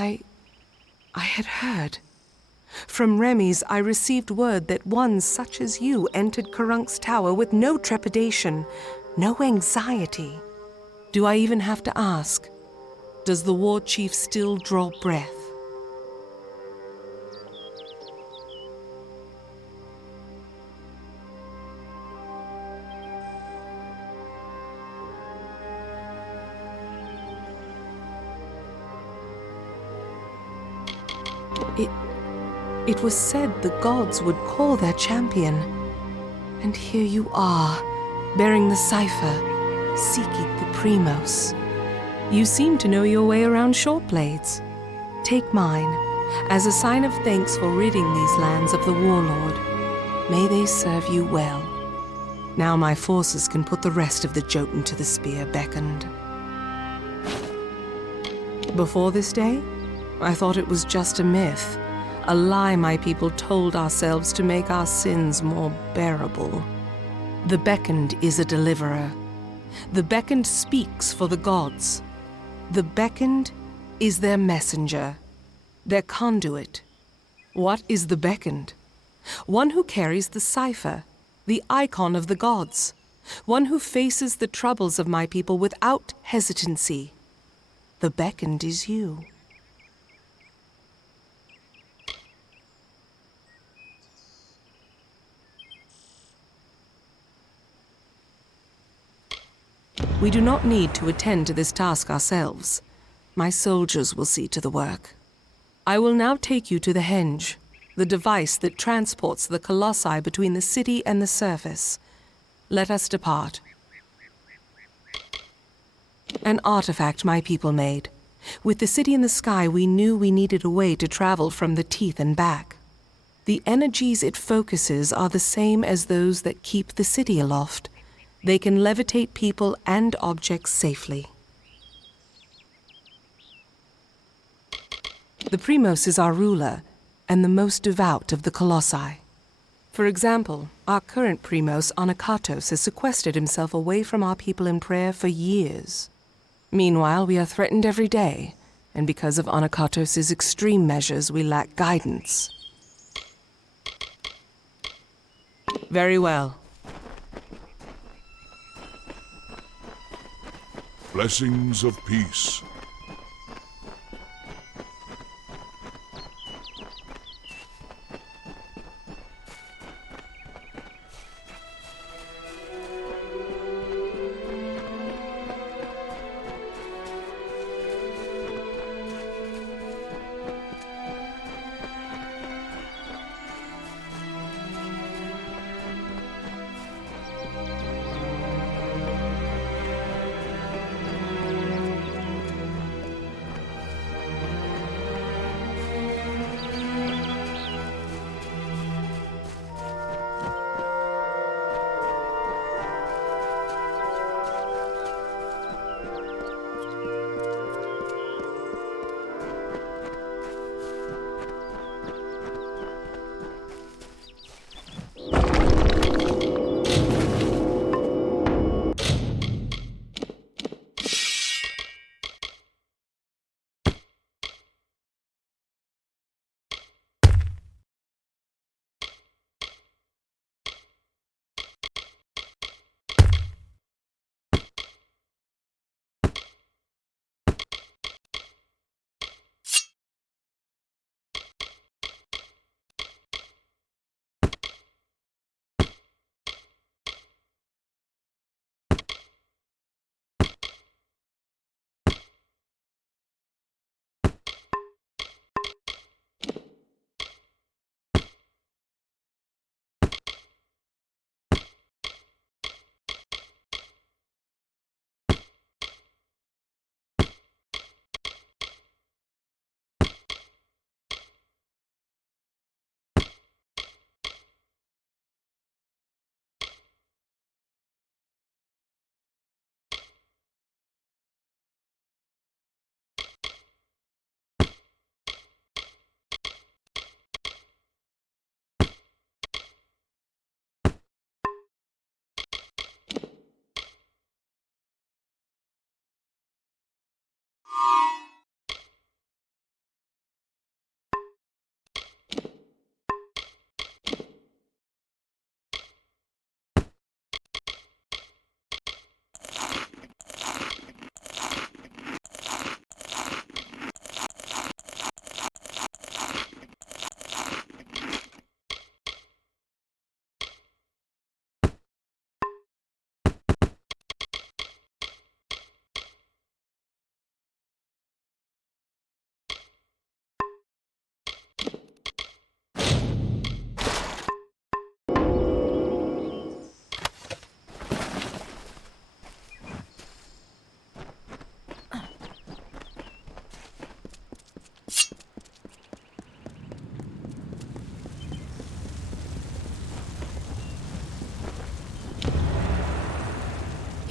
I had heard. From Remy's, I received word that one such as you entered Karunk's tower with no trepidation, no anxiety. Do I even have to ask? Does the war chief still draw breath? It was said the gods would call their champion. And here you are, bearing the cipher, seeking the Primos. You seem to know your way around short blades. Take mine, as a sign of thanks for ridding these lands of the warlord. May they serve you well. Now my forces can put the rest of the Jotun to the spear beckoned. Before this day, I thought it was just a myth. A lie my people told ourselves to make our sins more bearable. The beckoned is a deliverer. The beckoned speaks for the gods. The beckoned is their messenger, their conduit. What is the beckoned? One who carries the cipher, the icon of the gods. One who faces the troubles of my people without hesitancy. The beckoned is you. We do not need to attend to this task ourselves. My soldiers will see to the work. I will now take you to the henge, the device that transports the colossi between the city and the surface. Let us depart. An artifact my people made. With the city in the sky, we knew we needed a way to travel from the teeth and back. The energies it focuses are the same as those that keep the city aloft. They can levitate people and objects safely. The Primos is our ruler, and the most devout of the colossi. For example, our current Primos, Anakatos, has sequestered himself away from our people in prayer for years. Meanwhile, we are threatened every day, and because of Anakatos' extreme measures, we lack guidance. Very well. Blessings of peace.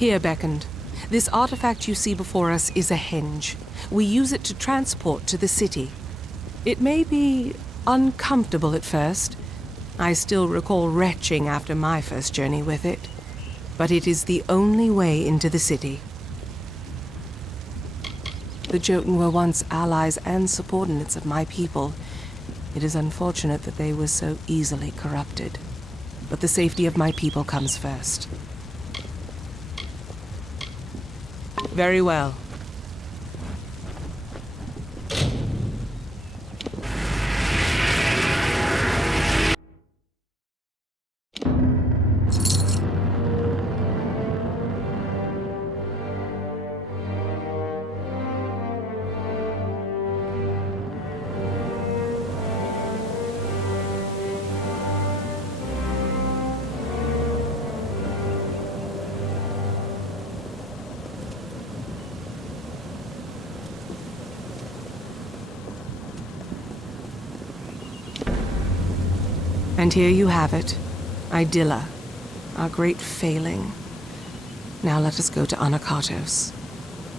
Here, beckoned. This artifact you see before us is a henge. We use it to transport to the city. It may be uncomfortable at first. I still recall retching after my first journey with it. But it is the only way into the city. The Jotun were once allies and subordinates of my people. It is unfortunate that they were so easily corrupted. But the safety of my people comes first. Very well. And here you have it, Idylla, our great failing. Now let us go to Anakatos.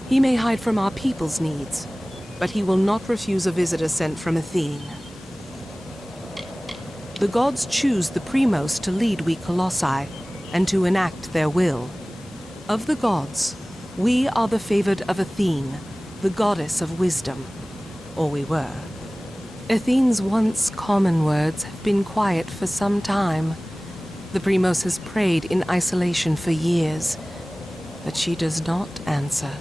He may hide from our people's needs, but he will not refuse a visitor sent from Athene. The gods choose the Primos to lead we Colossi, and to enact their will. Of the gods, we are the favored of Athene, the goddess of wisdom. Or we were. Athene's once common words have been quiet for some time. The Primos has prayed in isolation for years, but she does not answer.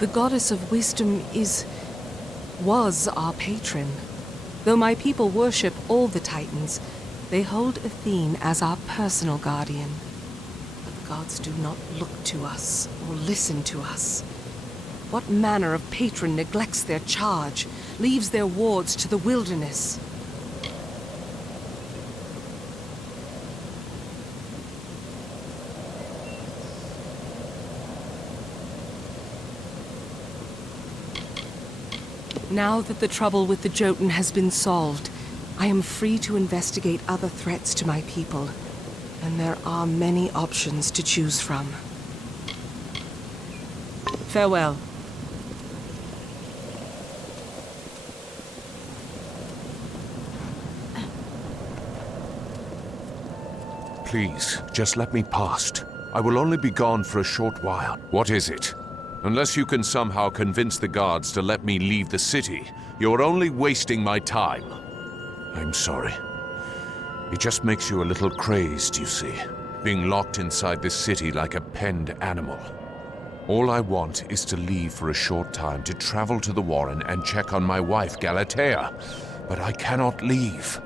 The goddess of wisdom was our patron. Though my people worship all the Titans, they hold Athene as our personal guardian. But the gods do not look to us or listen to us. What manner of patron neglects their charge, leaves their wards to the wilderness? Now that the trouble with the Jotun has been solved, I am free to investigate other threats to my people, and there are many options to choose from. Farewell. Please, just let me past. I will only be gone for a short while. What is it? Unless you can somehow convince the guards to let me leave the city, you're only wasting my time. I'm sorry. It just makes you a little crazed, you see, being locked inside this city like a penned animal. All I want is to leave for a short time to travel to the Warren and check on my wife, Galatea. But I cannot leave.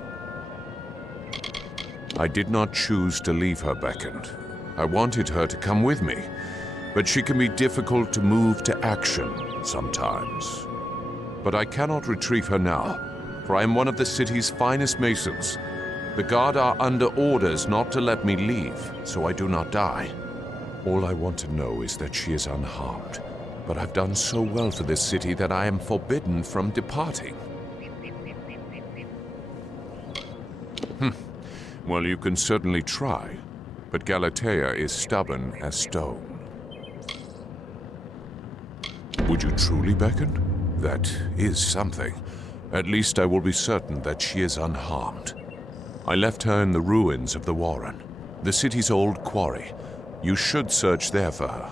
I did not choose to leave her beckoned. I wanted her to come with me, but she can be difficult to move to action sometimes. But I cannot retrieve her now, for I am one of the city's finest masons. The guard are under orders not to let me leave, so I do not die. All I want to know is that she is unharmed, but I've done so well for this city that I am forbidden from departing. Well, you can certainly try, but Galatea is stubborn as stone. Would you truly beckon? That is something. At least I will be certain that she is unharmed. I left her in the ruins of the Warren, the city's old quarry. You should search there for her.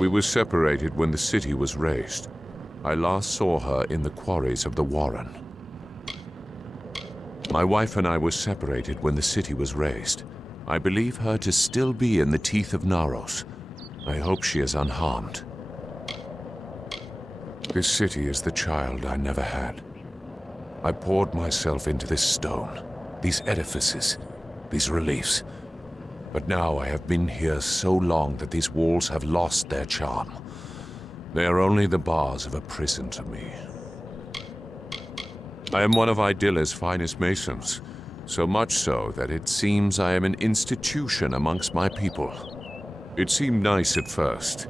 We were separated when the city was razed. I last saw her in the quarries of the Warren. My wife and I were separated when the city was razed. I believe her to still be in the teeth of Naros. I hope she is unharmed. This city is the child I never had. I poured myself into this stone, these edifices, these reliefs. But now I have been here so long that these walls have lost their charm. They are only the bars of a prison to me. I am one of Idylla's finest masons, so much so that it seems I am an institution amongst my people. It seemed nice at first,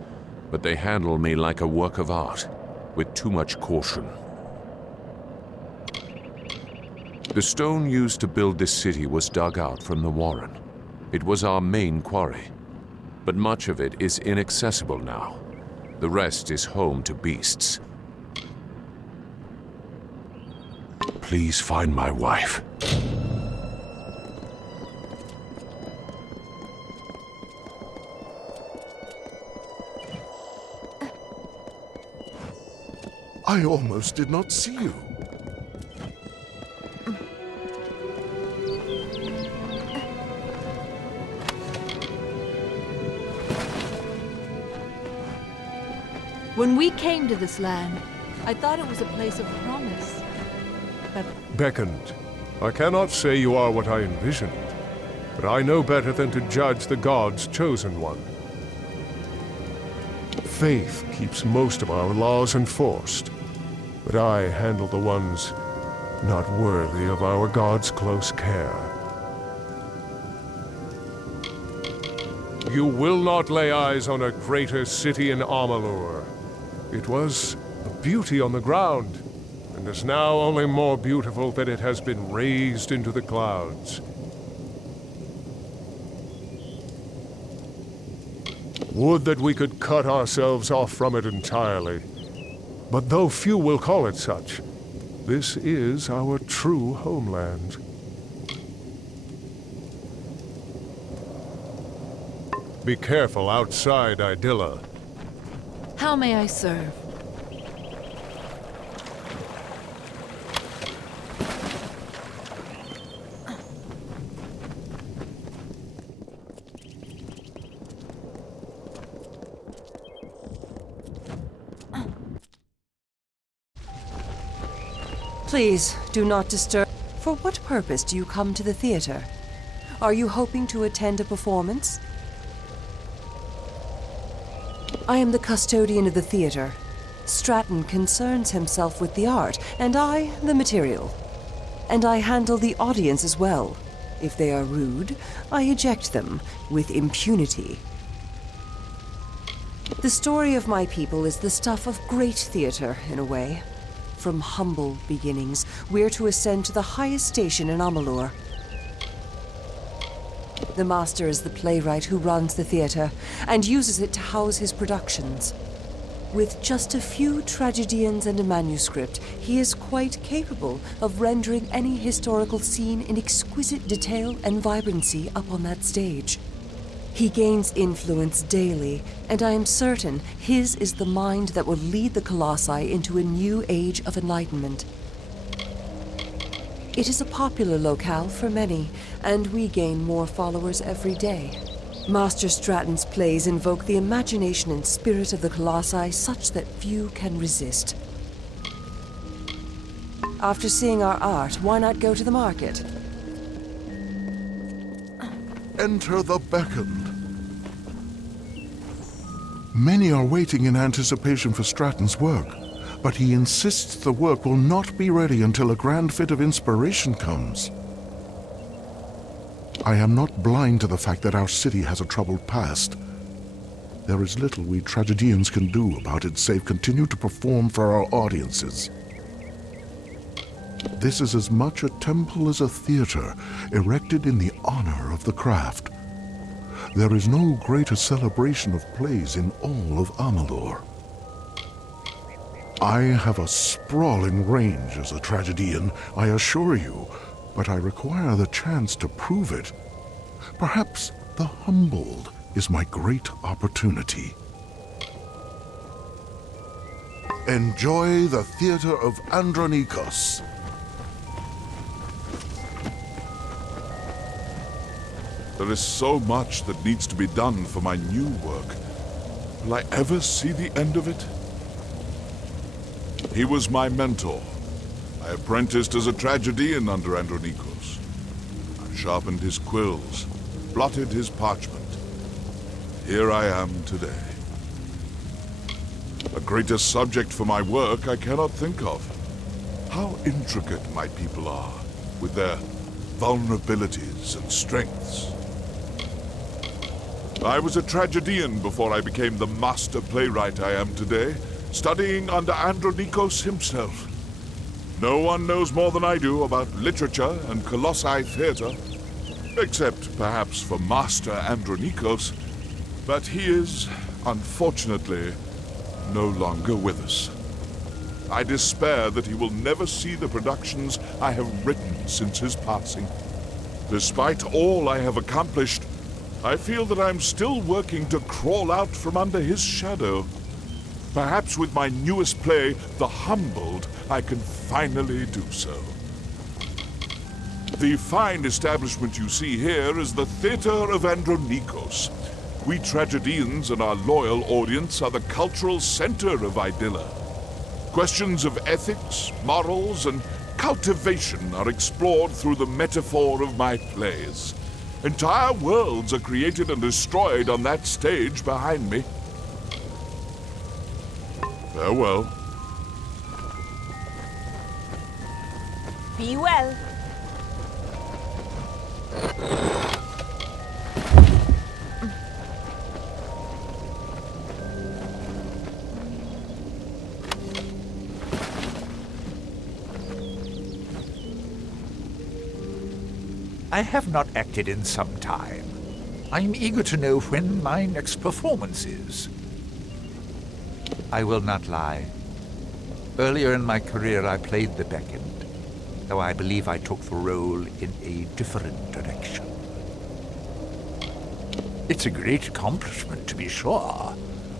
but they handle me like a work of art, with too much caution. The stone used to build this city was dug out from the Warren. It was our main quarry, but much of it is inaccessible now. The rest is home to beasts. Please find my wife. I almost did not see you. When we came to this land, I thought it was a place of promise. But Beckoned. I cannot say you are what I envisioned, but I know better than to judge the God's chosen one. Faith keeps most of our laws enforced, but I handle the ones not worthy of our God's close care. You will not lay eyes on a greater city in Amalur. It was a beauty on the ground, and is now only more beautiful that it has been raised into the clouds. Would that we could cut ourselves off from it entirely. But though few will call it such, this is our true homeland. Be careful outside Idylla. how may I serve? Please, do not disturb. For what purpose do you come to the theater? Are you hoping to attend a performance? I am the custodian of the theater. Stratton concerns himself with the art, and I, the material. And I handle the audience as well. If they are rude, I eject them with impunity. The story of my people is the stuff of great theater, in a way. From humble beginnings, we're to ascend to the highest station in Amalur. The master is the playwright who runs the theater and uses it to house his productions. With just a few tragedians and a manuscript, he is quite capable of rendering any historical scene in exquisite detail and vibrancy up on that stage. He gains influence daily, and I am certain his is the mind that will lead the Colossi into a new age of enlightenment. It is a popular locale for many, and we gain more followers every day. Master Stratton's plays invoke the imagination and spirit of the Colossi such that few can resist. After seeing our art, why not go to the market? Enter the beckoned. Many are waiting in anticipation for Stratton's work, but he insists the work will not be ready until a grand fit of inspiration comes. I am not blind to the fact that our city has a troubled past. There is little we tragedians can do about it save continue to perform for our audiences. This is as much a temple as a theater, erected in the honor of the craft. There is no greater celebration of plays in all of Amalur. I have a sprawling range as a tragedian, I assure you, but I require the chance to prove it. Perhaps the humbled is my great opportunity. Enjoy the theater of Andronikos. There is so much that needs to be done for my new work. Will I ever see the end of it? He was my mentor. I apprenticed as a tragedian under Andronikos. I sharpened his quills, blotted his parchment. Here I am today. A greater subject for my work I cannot think of. How intricate my people are, with their vulnerabilities and strengths. I was a tragedian before I became the master playwright I am today, studying under Andronikos himself. No one knows more than I do about literature and Colossi theater. Except perhaps for Master Andronikos. But he is, unfortunately, no longer with us. I despair that he will never see the productions I have written since his passing. Despite all I have accomplished, I feel that I'm still working to crawl out from under his shadow. Perhaps with my newest play, The Humbled, I can finally do so. The fine establishment you see here is the Theatre of Andronikos. We tragedians and our loyal audience are the cultural center of Idylla. Questions of ethics, morals, and cultivation are explored through the metaphor of my plays. Entire worlds are created and destroyed on that stage behind me. Farewell. Be well. I have not acted in some time. I'm eager to know when my next performance is. I will not lie. Earlier in my career I played the Beckoned, though I believe I took the role in a different direction. It's a great accomplishment, to be sure,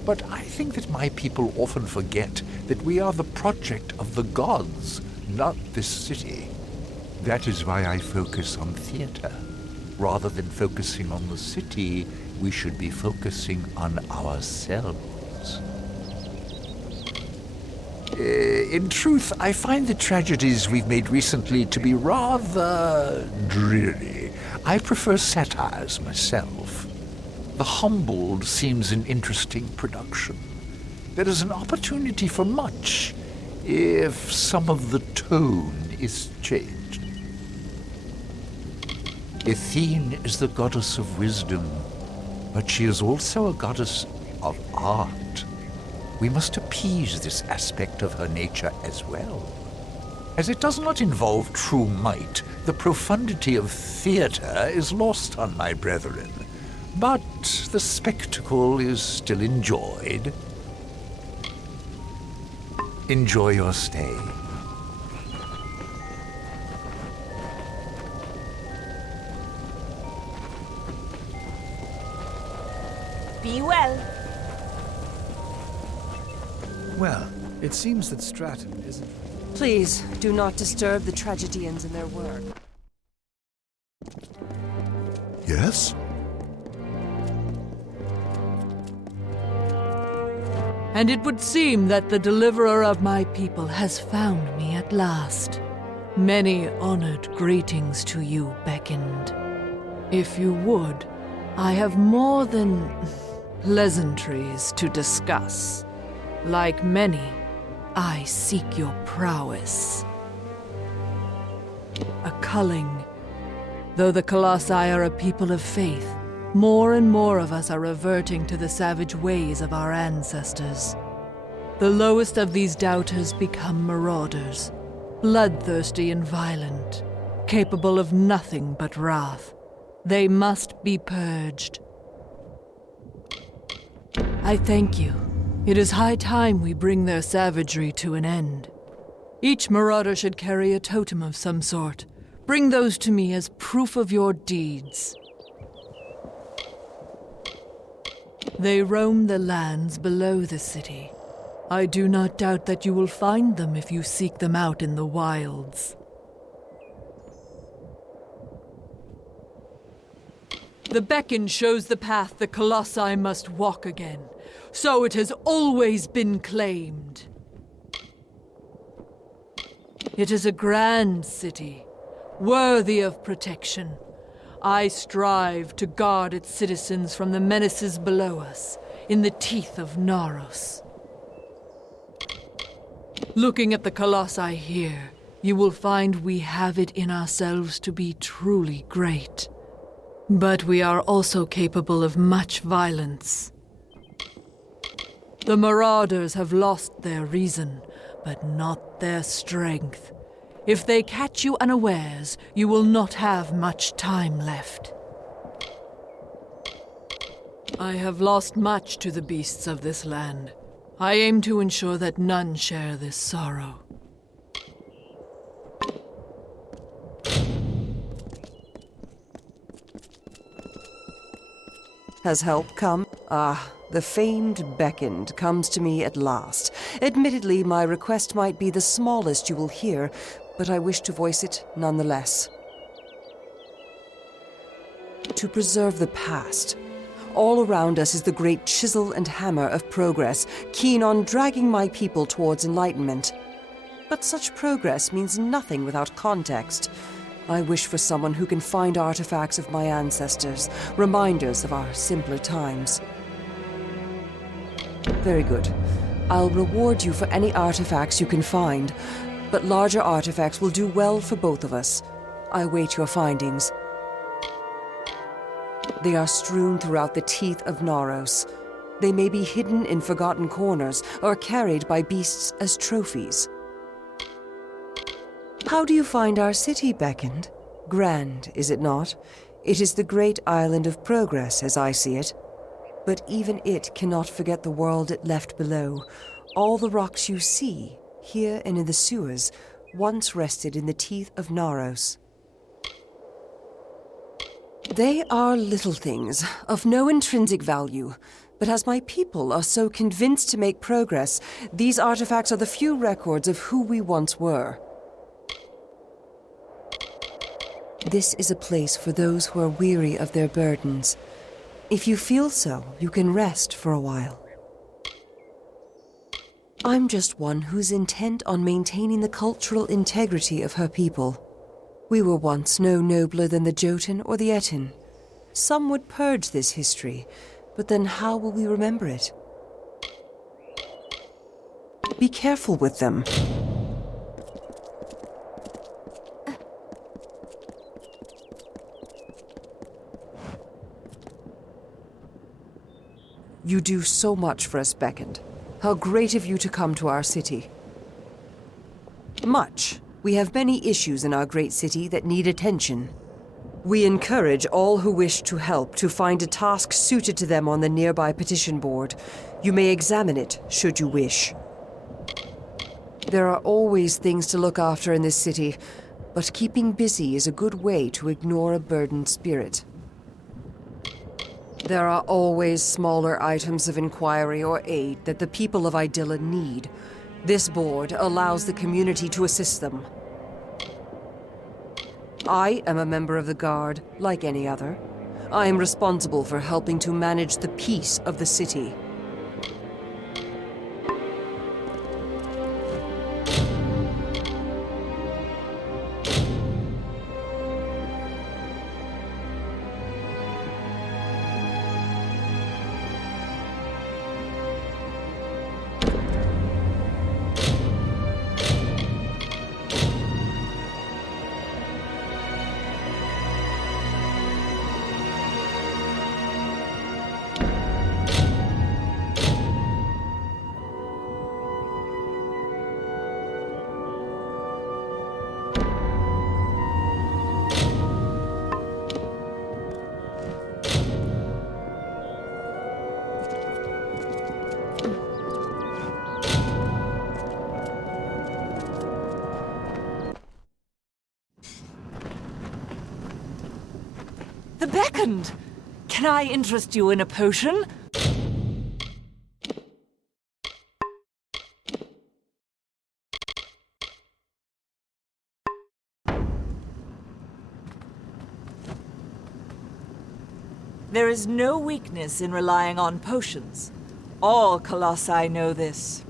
but I think that my people often forget that we are the project of the gods, not this city. That is why I focus on theater. Rather than focusing on the city, we should be focusing on ourselves. In truth, I find the tragedies we've made recently to be rather dreary. I prefer satires myself. The Humbled seems an interesting production. There is an opportunity for much, if some of the tone is changed. Athene is the goddess of wisdom, but she is also a goddess of art. We must appease this aspect of her nature as well. As it does not involve true might, the profundity of theater is lost on my brethren. But the spectacle is still enjoyed. Enjoy your stay. Be well. Well, it seems that Stratton isn't... Please, do not disturb the tragedians in their work. Yes? And it would seem that the deliverer of my people has found me at last. Many honored greetings to you, Beckoned. If you would, I have more than pleasantries to discuss. Like many, I seek your prowess. A culling. Though the Colossi are a people of faith, more and more of us are reverting to the savage ways of our ancestors. The lowest of these doubters become marauders, bloodthirsty and violent, capable of nothing but wrath. They must be purged. I thank you. It is high time we bring their savagery to an end. Each marauder should carry a totem of some sort. Bring those to me as proof of your deeds. They roam the lands below the city. I do not doubt that you will find them if you seek them out in the wilds. The beacon shows the path the Colossi must walk again. So it has always been claimed. It is a grand city, worthy of protection. I strive to guard its citizens from the menaces below us, in the teeth of Naros. Looking at the Colossi here, you will find we have it in ourselves to be truly great. But we are also capable of much violence. The marauders have lost their reason, but not their strength. If they catch you unawares, you will not have much time left. I have lost much to the beasts of this land. I aim to ensure that none share this sorrow. Has help come? Ah, the famed beckoned comes to me at last. Admittedly, my request might be the smallest you will hear, but I wish to voice it nonetheless. To preserve the past. All around us is the great chisel and hammer of progress, keen on dragging my people towards enlightenment. But such progress means nothing without context. I wish for someone who can find artifacts of my ancestors, reminders of our simpler times. Very good. I'll reward you for any artifacts you can find, but larger artifacts will do well for both of us. I await your findings. They are strewn throughout the teeth of Naros. They may be hidden in forgotten corners or carried by beasts as trophies. How do you find our city, Beckoned? Grand, is it not? It is the great island of progress, as I see it. But even it cannot forget the world it left below. All the rocks you see, here and in the sewers, once rested in the teeth of Naros. They are little things, of no intrinsic value. But as my people are so convinced to make progress, these artifacts are the few records of who we once were. This is a place for those who are weary of their burdens. If you feel so, you can rest for a while. I'm just one who's intent on maintaining the cultural integrity of her people. We were once no nobler than the Jotun or the Etin. Some would purge this history, but then how will we remember it? Be careful with them. You do so much for us, Beckoned. How great of you to come to our city. Much. We have many issues in our great city that need attention. We encourage all who wish to help to find a task suited to them on the nearby petition board. You may examine it, should you wish. There are always things to look after in this city, but keeping busy is a good way to ignore a burdened spirit. There are always smaller items of inquiry or aid that the people of Idylla need. This board allows the community to assist them. I am a member of the Guard, like any other. I am responsible for helping to manage the peace of the city. The Beckoned! Can I interest you in a potion? There is no weakness in relying on potions. All Colossi know this.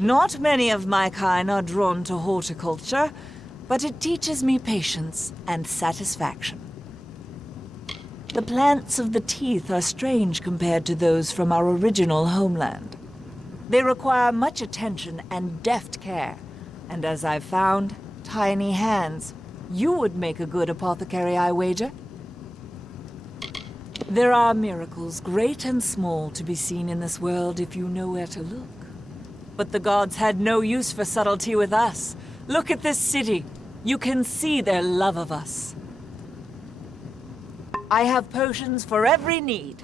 Not many of my kind are drawn to horticulture, but it teaches me patience and satisfaction. The plants of the teeth are strange compared to those from our original homeland. They require much attention and deft care, and as I've found, tiny hands. You would make a good apothecary, I wager. There are miracles, great and small, to be seen in this world if you know where to look. But the gods had no use for subtlety with us. Look at this city. You can see their love of us. I have potions for every need.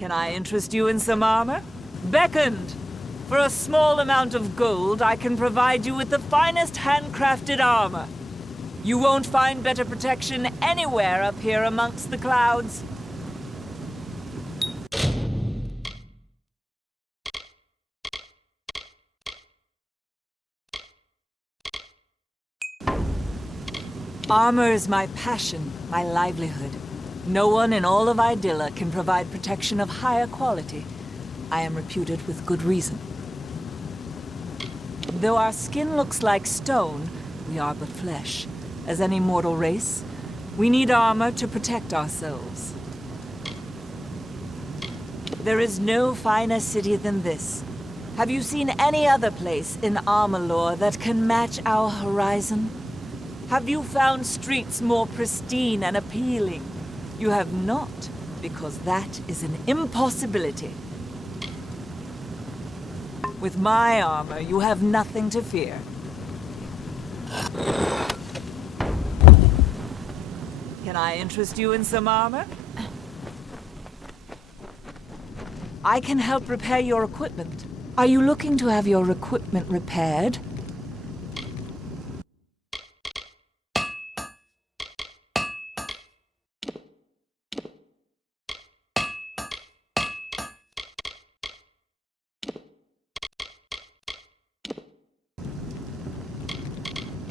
Can I interest you in some armor? Beckoned! For a small amount of gold, I can provide you with the finest handcrafted armor. You won't find better protection anywhere up here amongst the clouds. Armor is my passion, my livelihood. No one in all of Idylla can provide protection of higher quality. I am reputed with good reason. Though our skin looks like stone, we are but flesh. As any mortal race, we need armor to protect ourselves. There is no finer city than this. Have you seen any other place in Amalur that can match our horizon? Have you found streets more pristine and appealing? You have not, because that is an impossibility. With my armor, you have nothing to fear. Can I interest you in some armor? I can help repair your equipment. Are you looking to have your equipment repaired?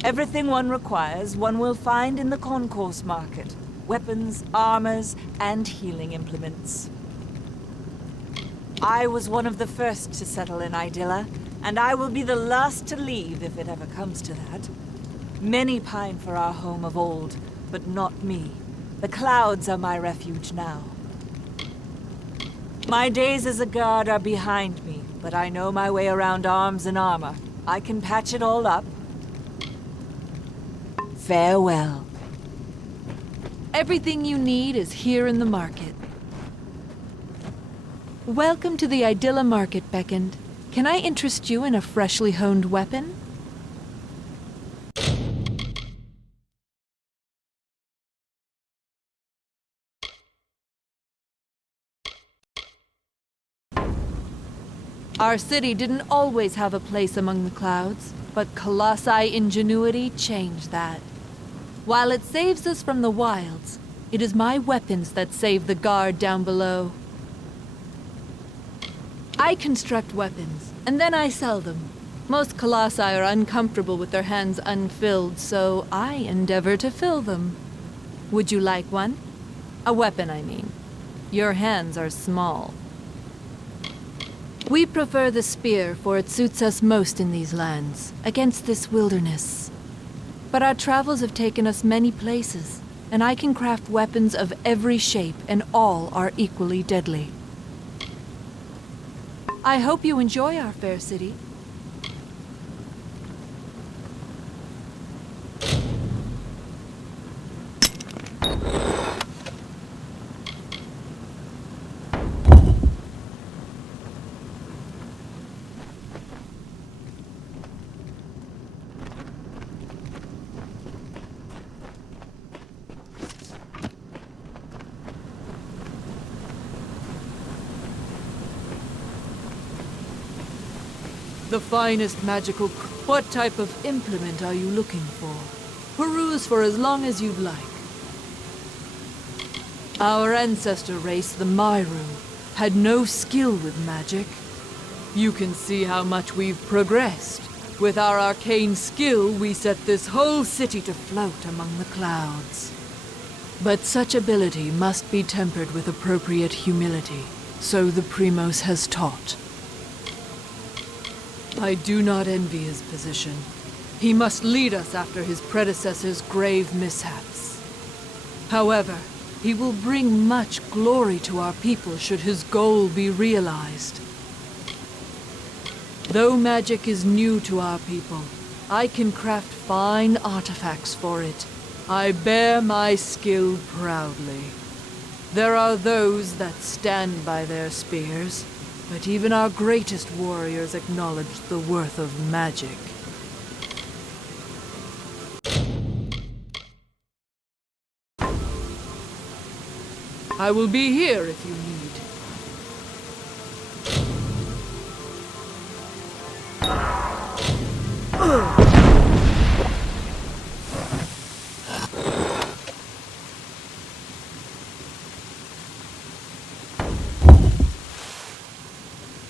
Everything one requires, one will find in the concourse market. Weapons, armors, and healing implements. I was one of the first to settle in Idylla, and I will be the last to leave if it ever comes to that. Many pine for our home of old, but not me. The clouds are my refuge now. My days as a guard are behind me, but I know my way around arms and armor. I can patch it all up. Farewell. Everything you need is here in the market. Welcome to the Idylla Market, Beckoned. Can I interest you in a freshly honed weapon? Our city didn't always have a place among the clouds, but Colossi ingenuity changed that. While it saves us from the wilds, it is my weapons that save the guard down below. I construct weapons, and then I sell them. Most Colossi are uncomfortable with their hands unfilled, so I endeavor to fill them. Would you like one? A weapon, I mean. Your hands are small. We prefer the spear, for it suits us most in these lands, against this wilderness. But our travels have taken us many places, and I can craft weapons of every shape, and all are equally deadly. I hope you enjoy our fair city. The finest magical... What type of implement are you looking for? Peruse for as long as you'd like. Our ancestor race, the Myru, had no skill with magic. You can see how much we've progressed. With our arcane skill, we set this whole city to float among the clouds. But such ability must be tempered with appropriate humility, so the Primos has taught. I do not envy his position. He must lead us after his predecessor's grave mishaps. However, he will bring much glory to our people should his goal be realized. Though magic is new to our people, I can craft fine artifacts for it. I bear my skill proudly. There are those that stand by their spears, but even our greatest warriors acknowledge the worth of magic. I will be here if you need.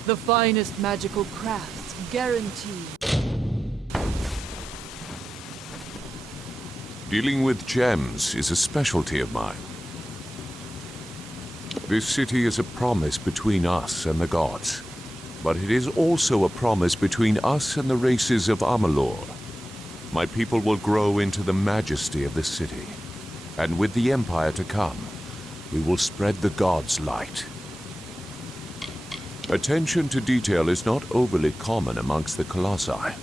The finest magical crafts, guaranteed. Dealing with gems is a specialty of mine. This city is a promise between us and the gods, but it is also a promise between us and the races of Amalur. My people will grow into the majesty of the city, and with the Empire to come, we will spread the gods' light. Attention to detail is not overly common amongst the Colossi.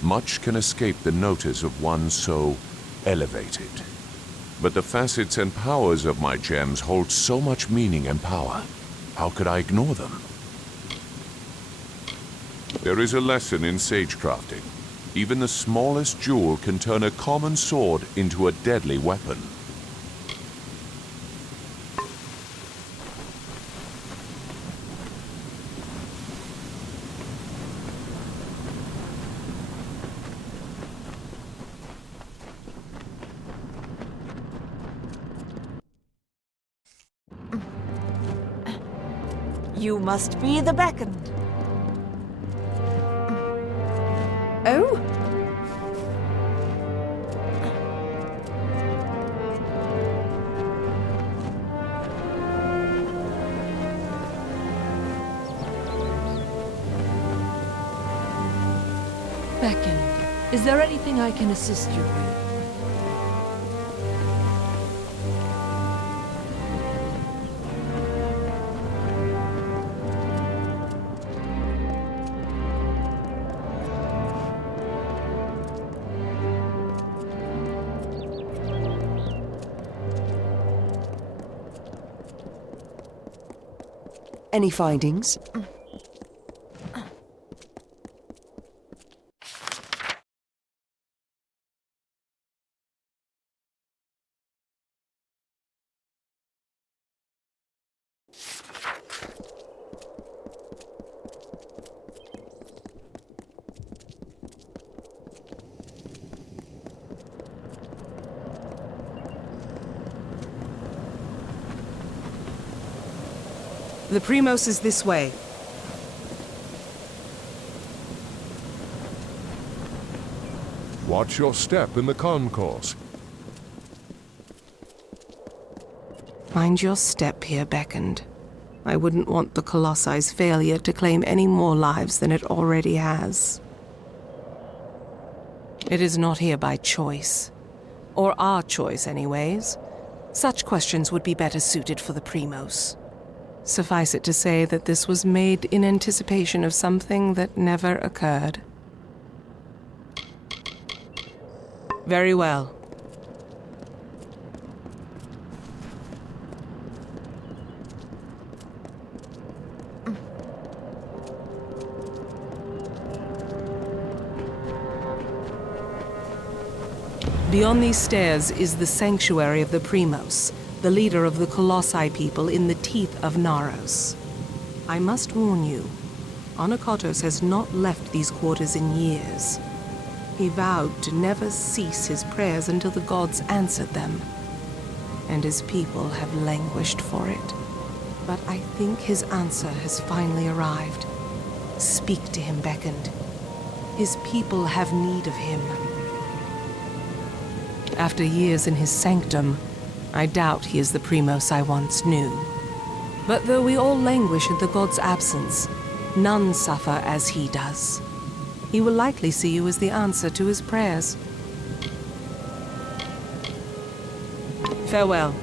Much can escape the notice of one so elevated. But the facets and powers of my gems hold so much meaning and power. How could I ignore them? There is a lesson in sagecrafting. Even the smallest jewel can turn a common sword into a deadly weapon. You must be the beckoned. Oh? Beckoned. Is there anything I can assist you with? Any findings? The Primos is this way. Watch your step in the concourse. Mind your step here, Beckoned. I wouldn't want the Colossi's failure to claim any more lives than it already has. It is not here by choice. Or our choice, anyways. Such questions would be better suited for the Primos. Suffice it to say that this was made in anticipation of something that never occurred. Very well. Beyond these stairs is the sanctuary of the Primos, the leader of the Colossi people in the teeth of Naros. I must warn you, Anakotos has not left these quarters in years. He vowed to never cease his prayers until the gods answered them, and his people have languished for it. But I think his answer has finally arrived. Speak to him, Beckoned. His people have need of him. After years in his sanctum, I doubt he is the Primos I once knew. But though we all languish in the god's absence, none suffer as he does. He will likely see you as the answer to his prayers. Farewell.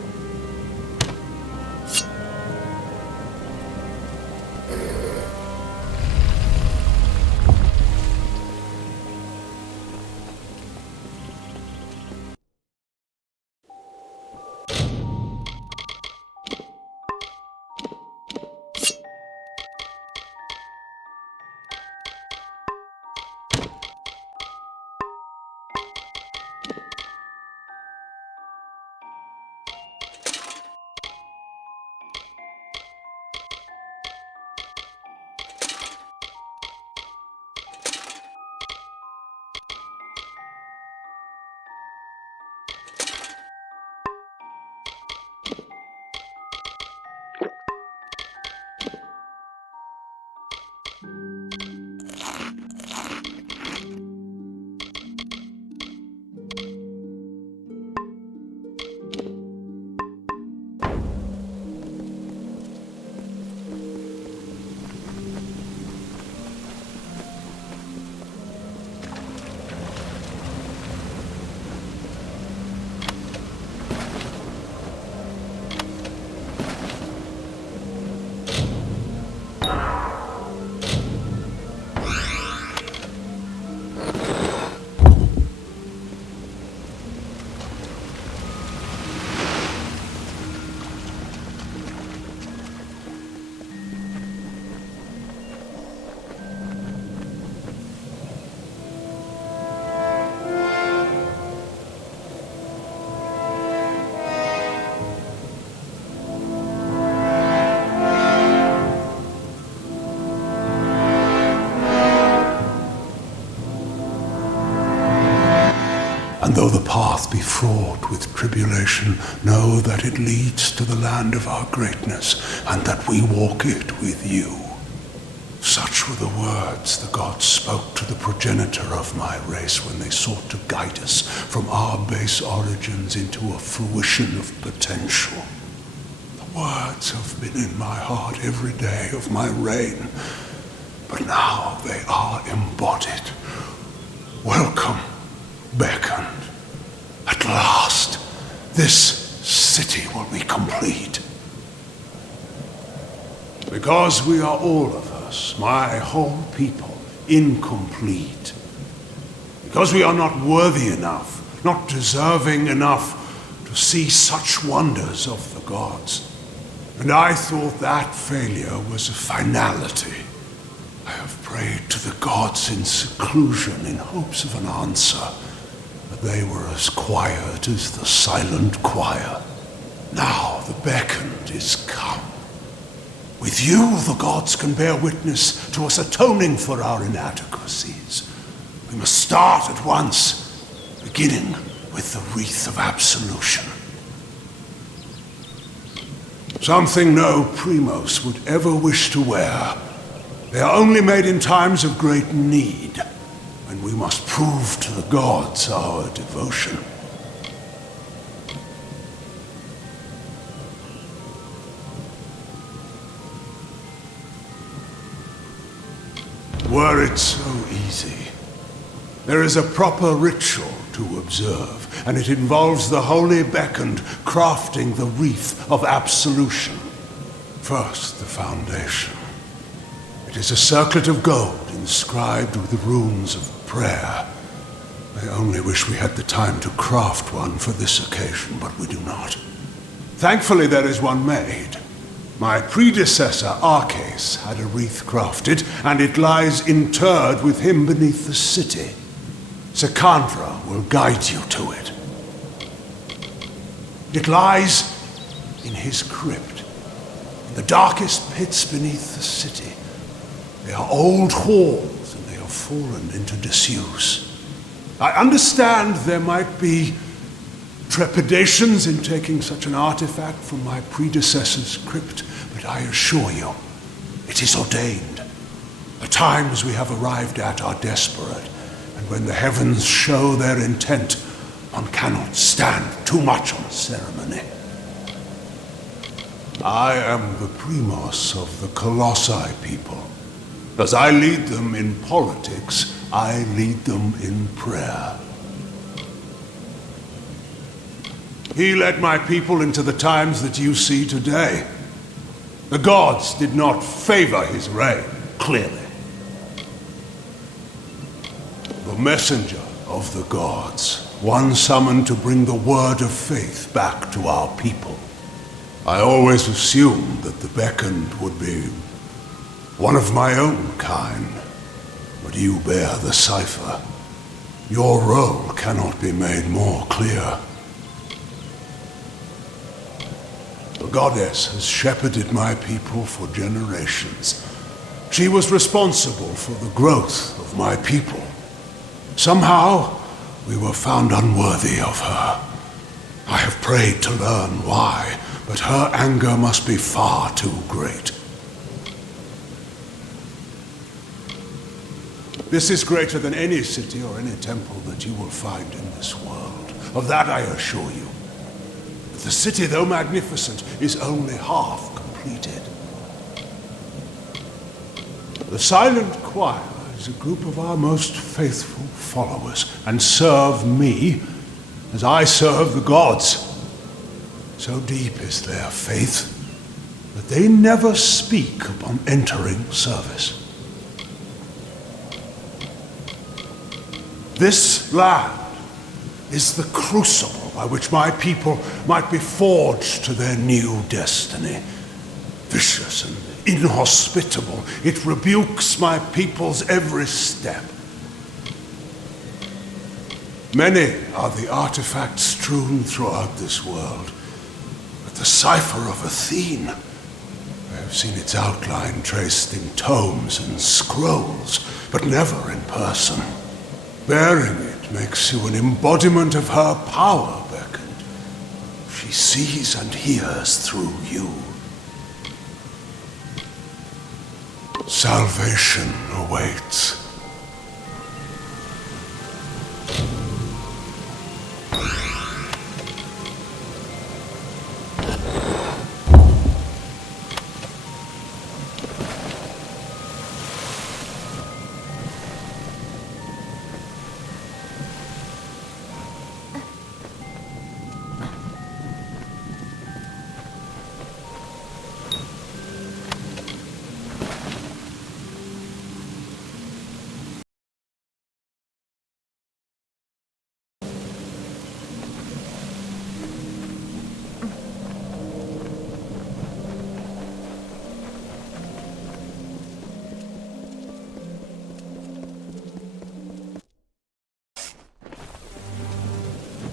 And though the path be fraught with tribulation, know that it leads to the land of our greatness, and that we walk it with you. Such were the words the gods spoke to the progenitor of my race when they sought to guide us from our base origins into a fruition of potential. The words have been in my heart every day of my reign, but now they are embodied. Welcome, beckoned. At last, this city will be complete. Because we are all of us, my whole people, incomplete. Because we are not worthy enough, not deserving enough to see such wonders of the gods. And I thought that failure was a finality. I have prayed to the gods in seclusion in hopes of an answer, but they were as quiet as the silent choir. Now the beckoned is come. With you, the gods can bear witness to us atoning for our inadequacies. We must start at once, beginning with the wreath of absolution. Something no Primos would ever wish to wear. They are only made in times of great need, when we must prove to the gods our devotion. Were it so easy. There is a proper ritual to observe, and it involves the holy beckoned crafting the wreath of absolution. First, the foundation. It is a circlet of gold inscribed with the runes of prayer. I only wish we had the time to craft one for this occasion, but we do not. Thankfully, there is one made. My predecessor, Arcas, had a wreath crafted, and it lies interred with him beneath the city. Secandra will guide you to it. It lies in his crypt, in the darkest pits beneath the city. They are old halls, and they have fallen into disuse. I understand there might be trepidations in taking such an artifact from my predecessor's crypt, but I assure you, it is ordained. The times we have arrived at are desperate, and when the heavens show their intent, One cannot stand too much on ceremony. I am the Primos of the Colossi people. As I lead them in politics, I lead them in prayer. He led my people into the times that you see today. The gods did not favor his reign, clearly. The messenger of the gods, one summoned to bring the word of faith back to our people. I always assumed that the beckoned would be one of my own kind, but you bear the cipher. Your role cannot be made more clear. The goddess has shepherded my people for generations. She was responsible for the growth of my people. Somehow, we were found unworthy of her. I have prayed to learn why, but her anger must be far too great. This is greater than any city or any temple that you will find in this world. Of that I assure you. But the city, though magnificent, is only half completed. The Silent Choir is a group of our most faithful followers, and serve me as I serve the gods. So deep is their faith that they never speak upon entering service. This land is the crucible by which my people might be forged to their new destiny. Vicious and inhospitable, it rebukes my people's every step. Many are the artifacts strewn throughout this world, but the cipher of Athene, I have seen its outline traced in tomes and scrolls, but never in person. Bearing it makes you an embodiment of her power, beckoned. She sees and hears through you. Salvation awaits.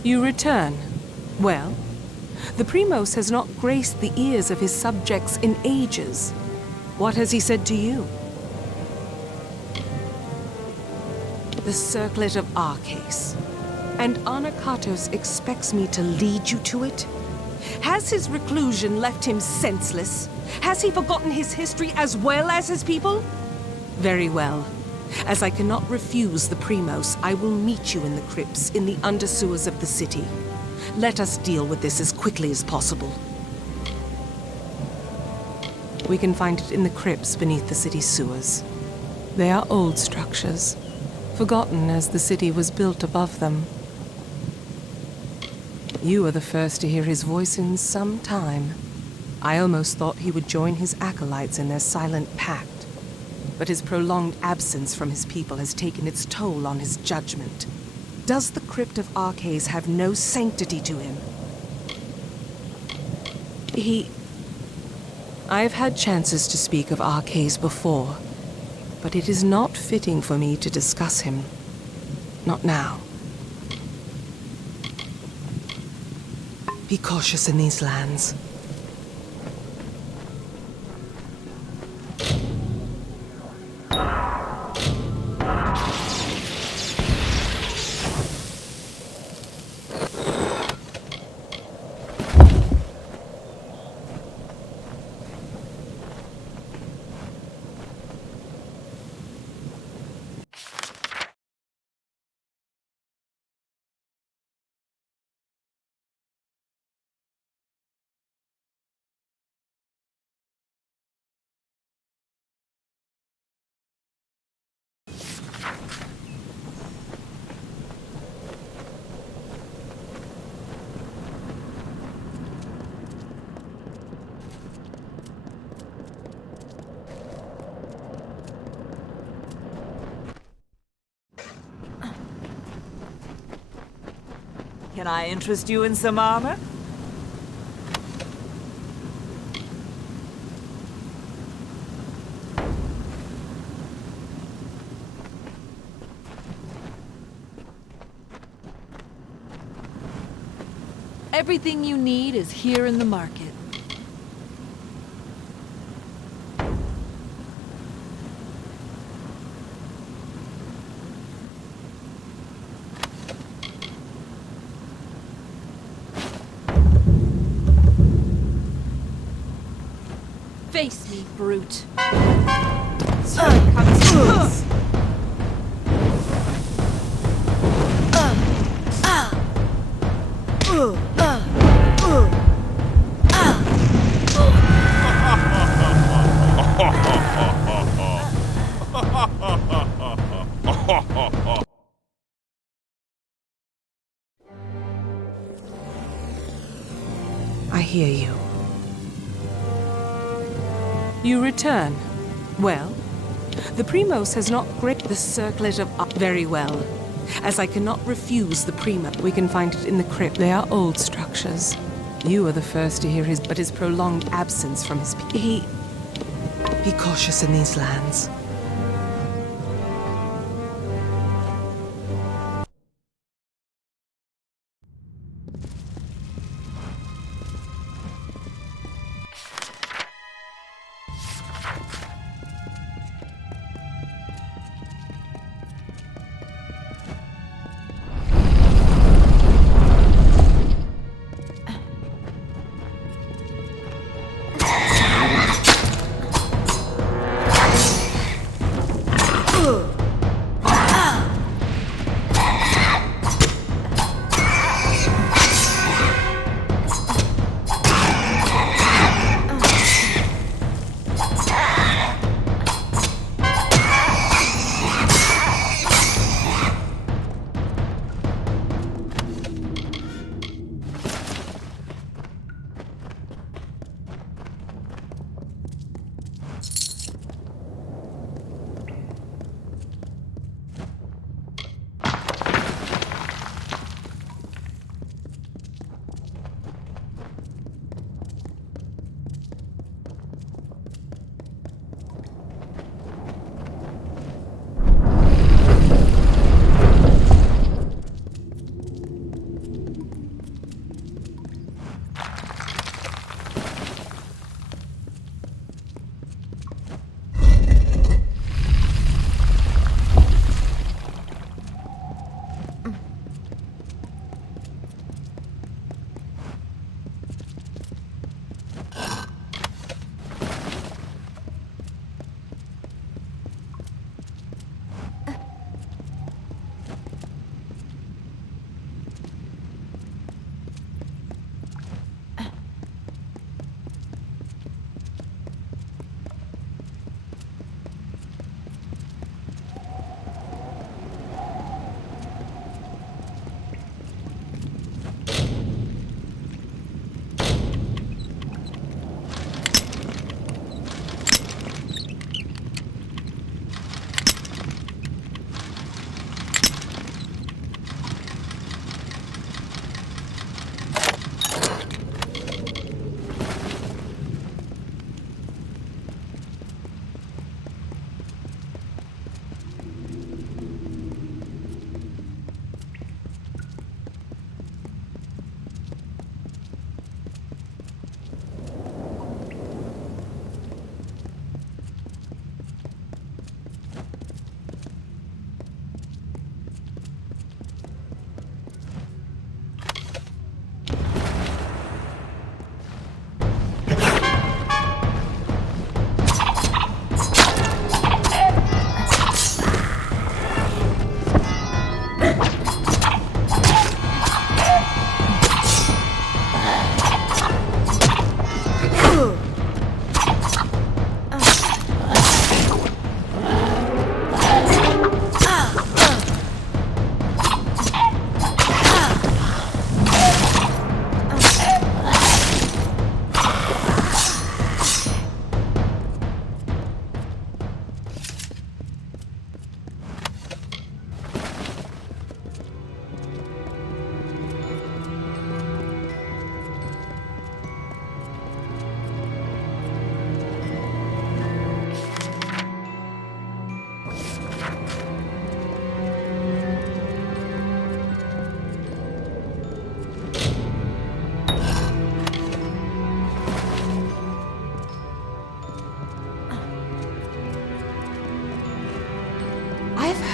You return. Well, the Primos has not graced the ears of his subjects in ages. What has he said to you? The circlet of Arcase. And Anakatos expects me to lead you to it? Has his reclusion left him senseless? Has he forgotten his history as well as his people? Very well. As I cannot refuse the Primos, I will meet you in the crypts in the undersewers of the city. Let us deal with this as quickly as possible. We can find it in the crypts beneath the city's sewers. They are old structures, forgotten as the city was built above them. You are the first to hear his voice in some time. I almost thought he would join his acolytes in their silent pact. But his prolonged absence from his people has taken its toll on his judgment. Does the crypt of Arcase have no sanctity to him? I have had chances to speak of Arcase before, but it is not fitting for me to discuss him. Not now. Be cautious in these lands. Can I interest you in some armor? Everything you need is here in the market. Face me, brute. So comes this. I hear you. You return. Well, the Primos has not gripped the circlet of very well. As I cannot refuse the Primo, we can find it in the crypt. They are old structures. You are the first to hear his prolonged absence from his Be cautious in these lands.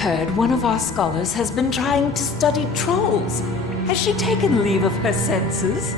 heard one of our scholars has been trying to study trolls. Has she taken leave of her senses?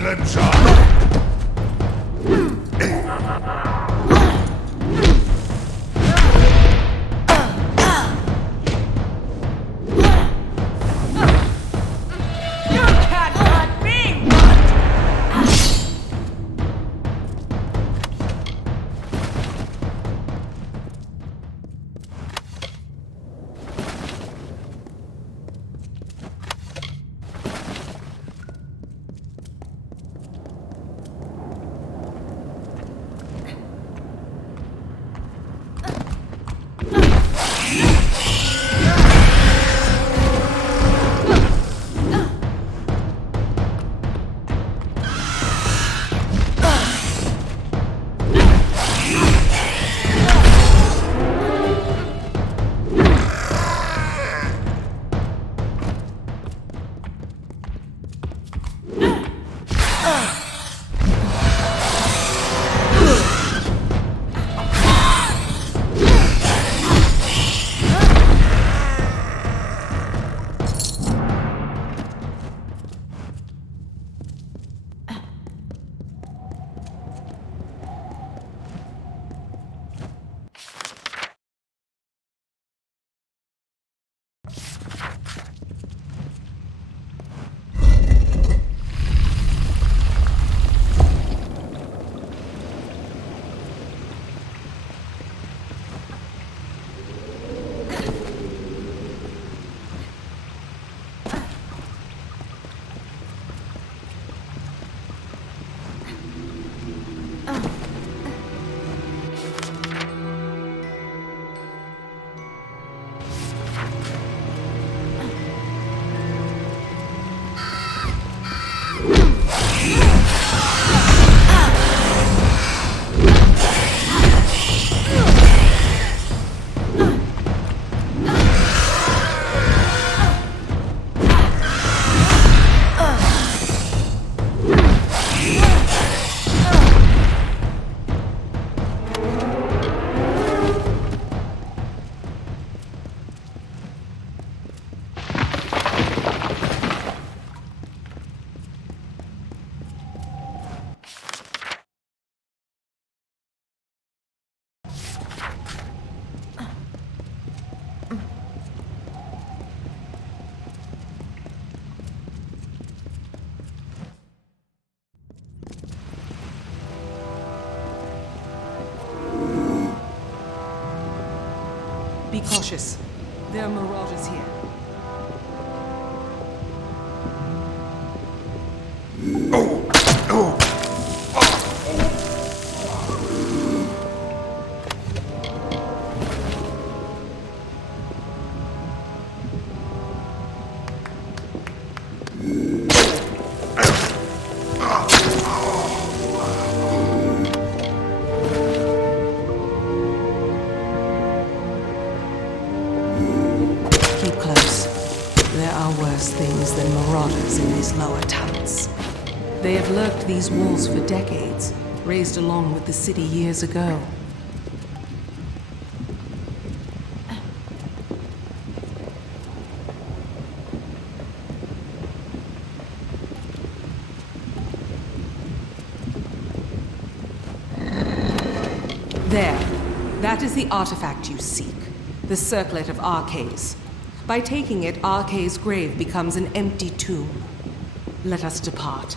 Silencer! Be cautious. There are marauders here. Keep close. There are worse things than marauders in these lower tunnels. They have lurked these walls for decades, raised along with the city years ago. There. That is the artifact you seek. The Circlet of Arcades. By taking it, Arce's grave becomes an empty tomb. Let us depart.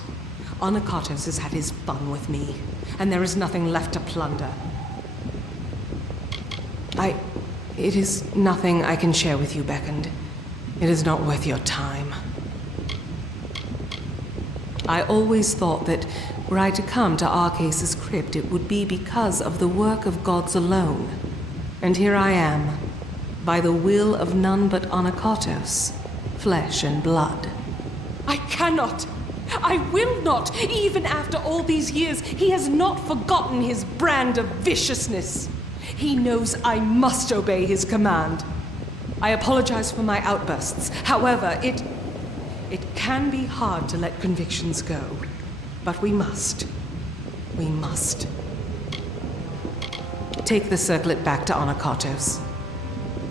Onakatos has had his fun with me, and there is nothing left to plunder. It is nothing I can share with you, Beckoned. It is not worth your time. I always thought that were I to come to Arce's crypt, it would be because of the work of gods alone. And here I am, by the will of none but Onakatos, flesh and blood. I cannot! I will not! Even after all these years, he has not forgotten his brand of viciousness. He knows I must obey his command. I apologize for my outbursts. However, it can be hard to let convictions go. But we must. We must. Take the circlet back to Onakatos.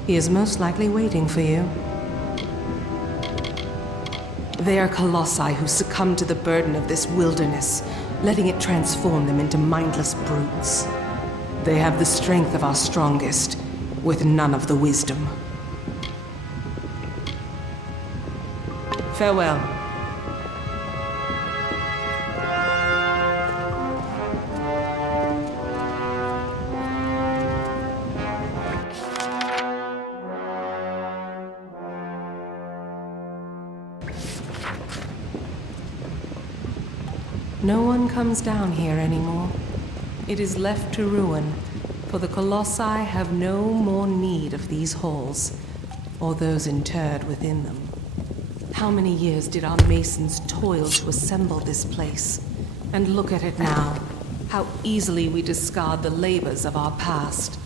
He is most likely waiting for you. They are colossi who succumb to the burden of this wilderness, letting it transform them into mindless brutes. They have the strength of our strongest, with none of the wisdom. Farewell. No one comes down here anymore. It is left to ruin, for the colossi have no more need of these halls, or those interred within them. How many years did our masons toil to assemble this place? And look at it now, how easily we discard the labors of our past.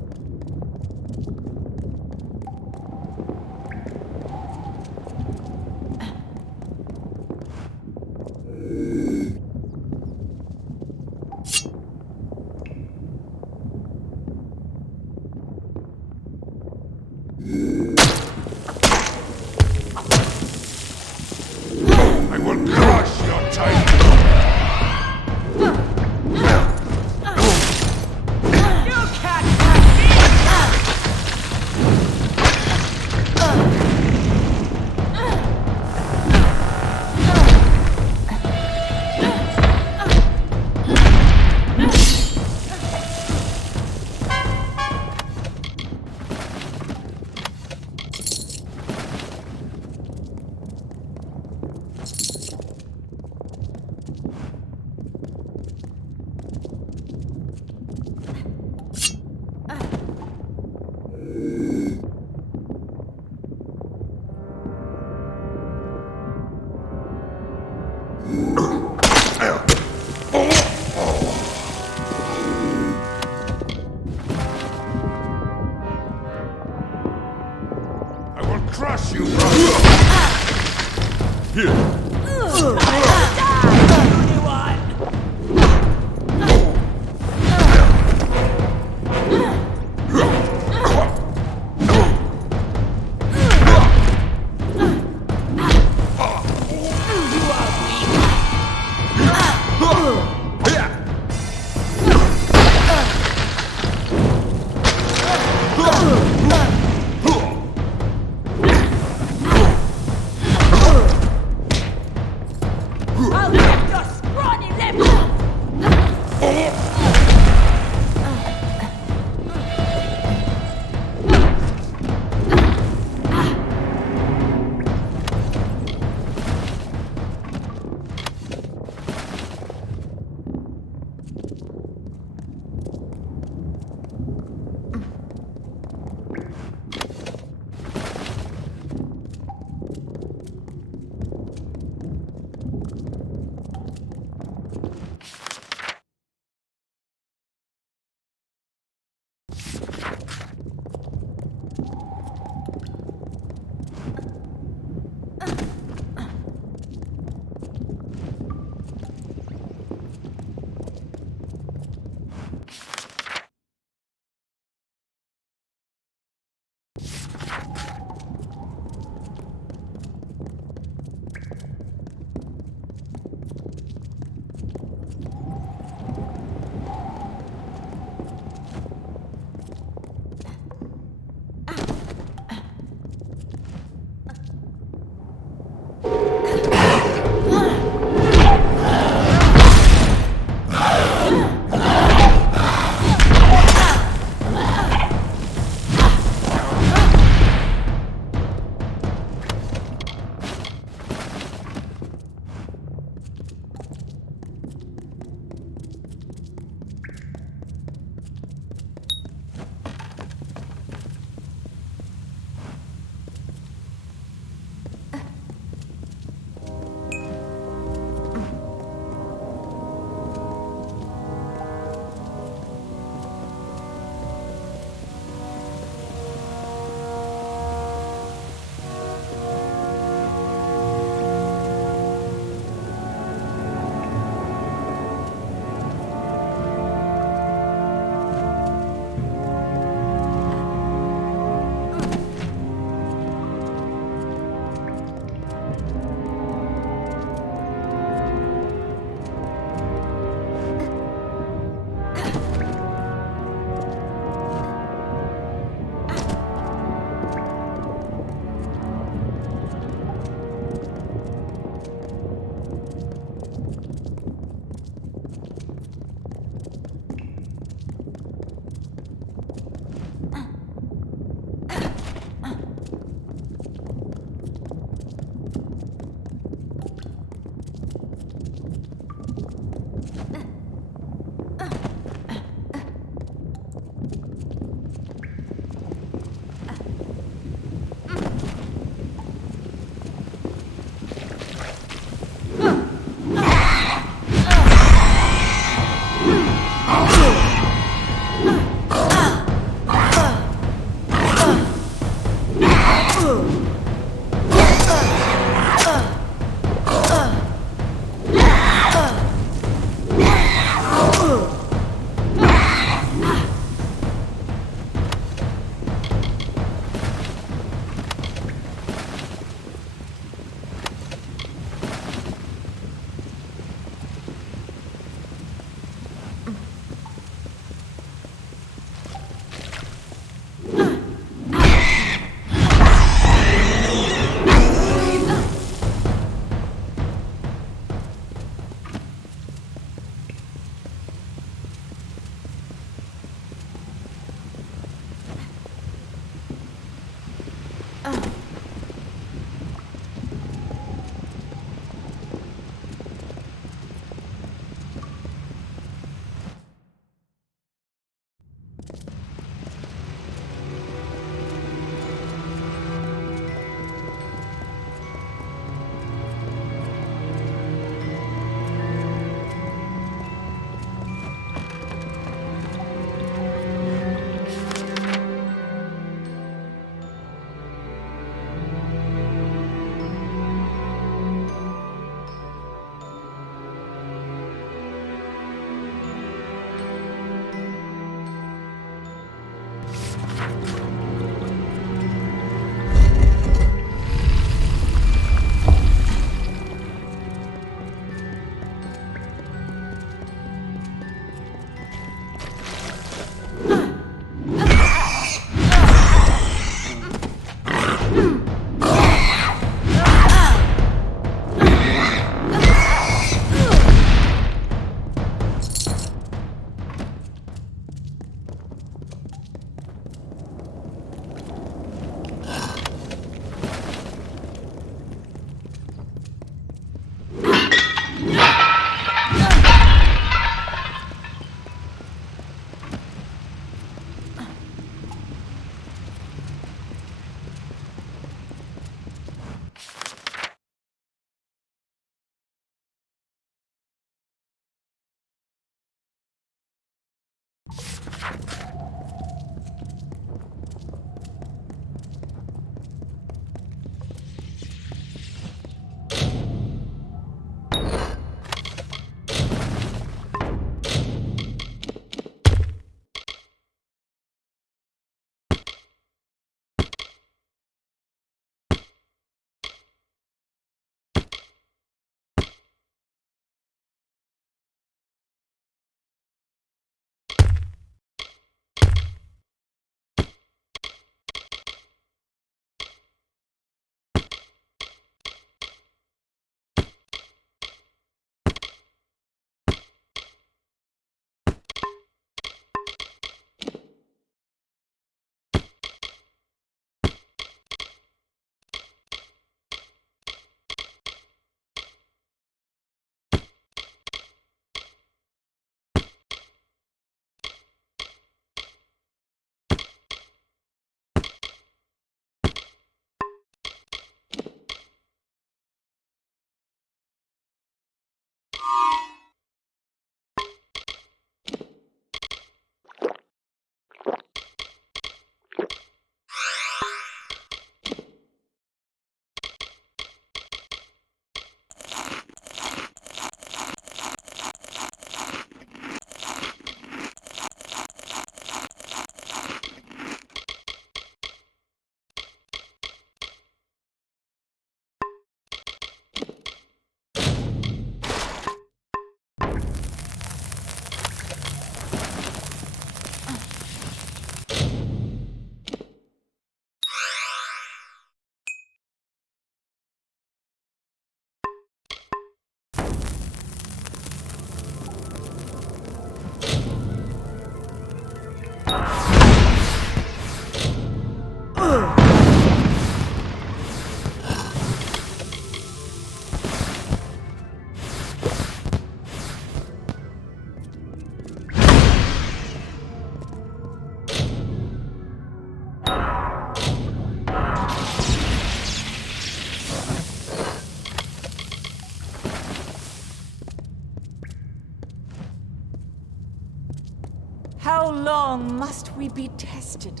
How long must we be tested?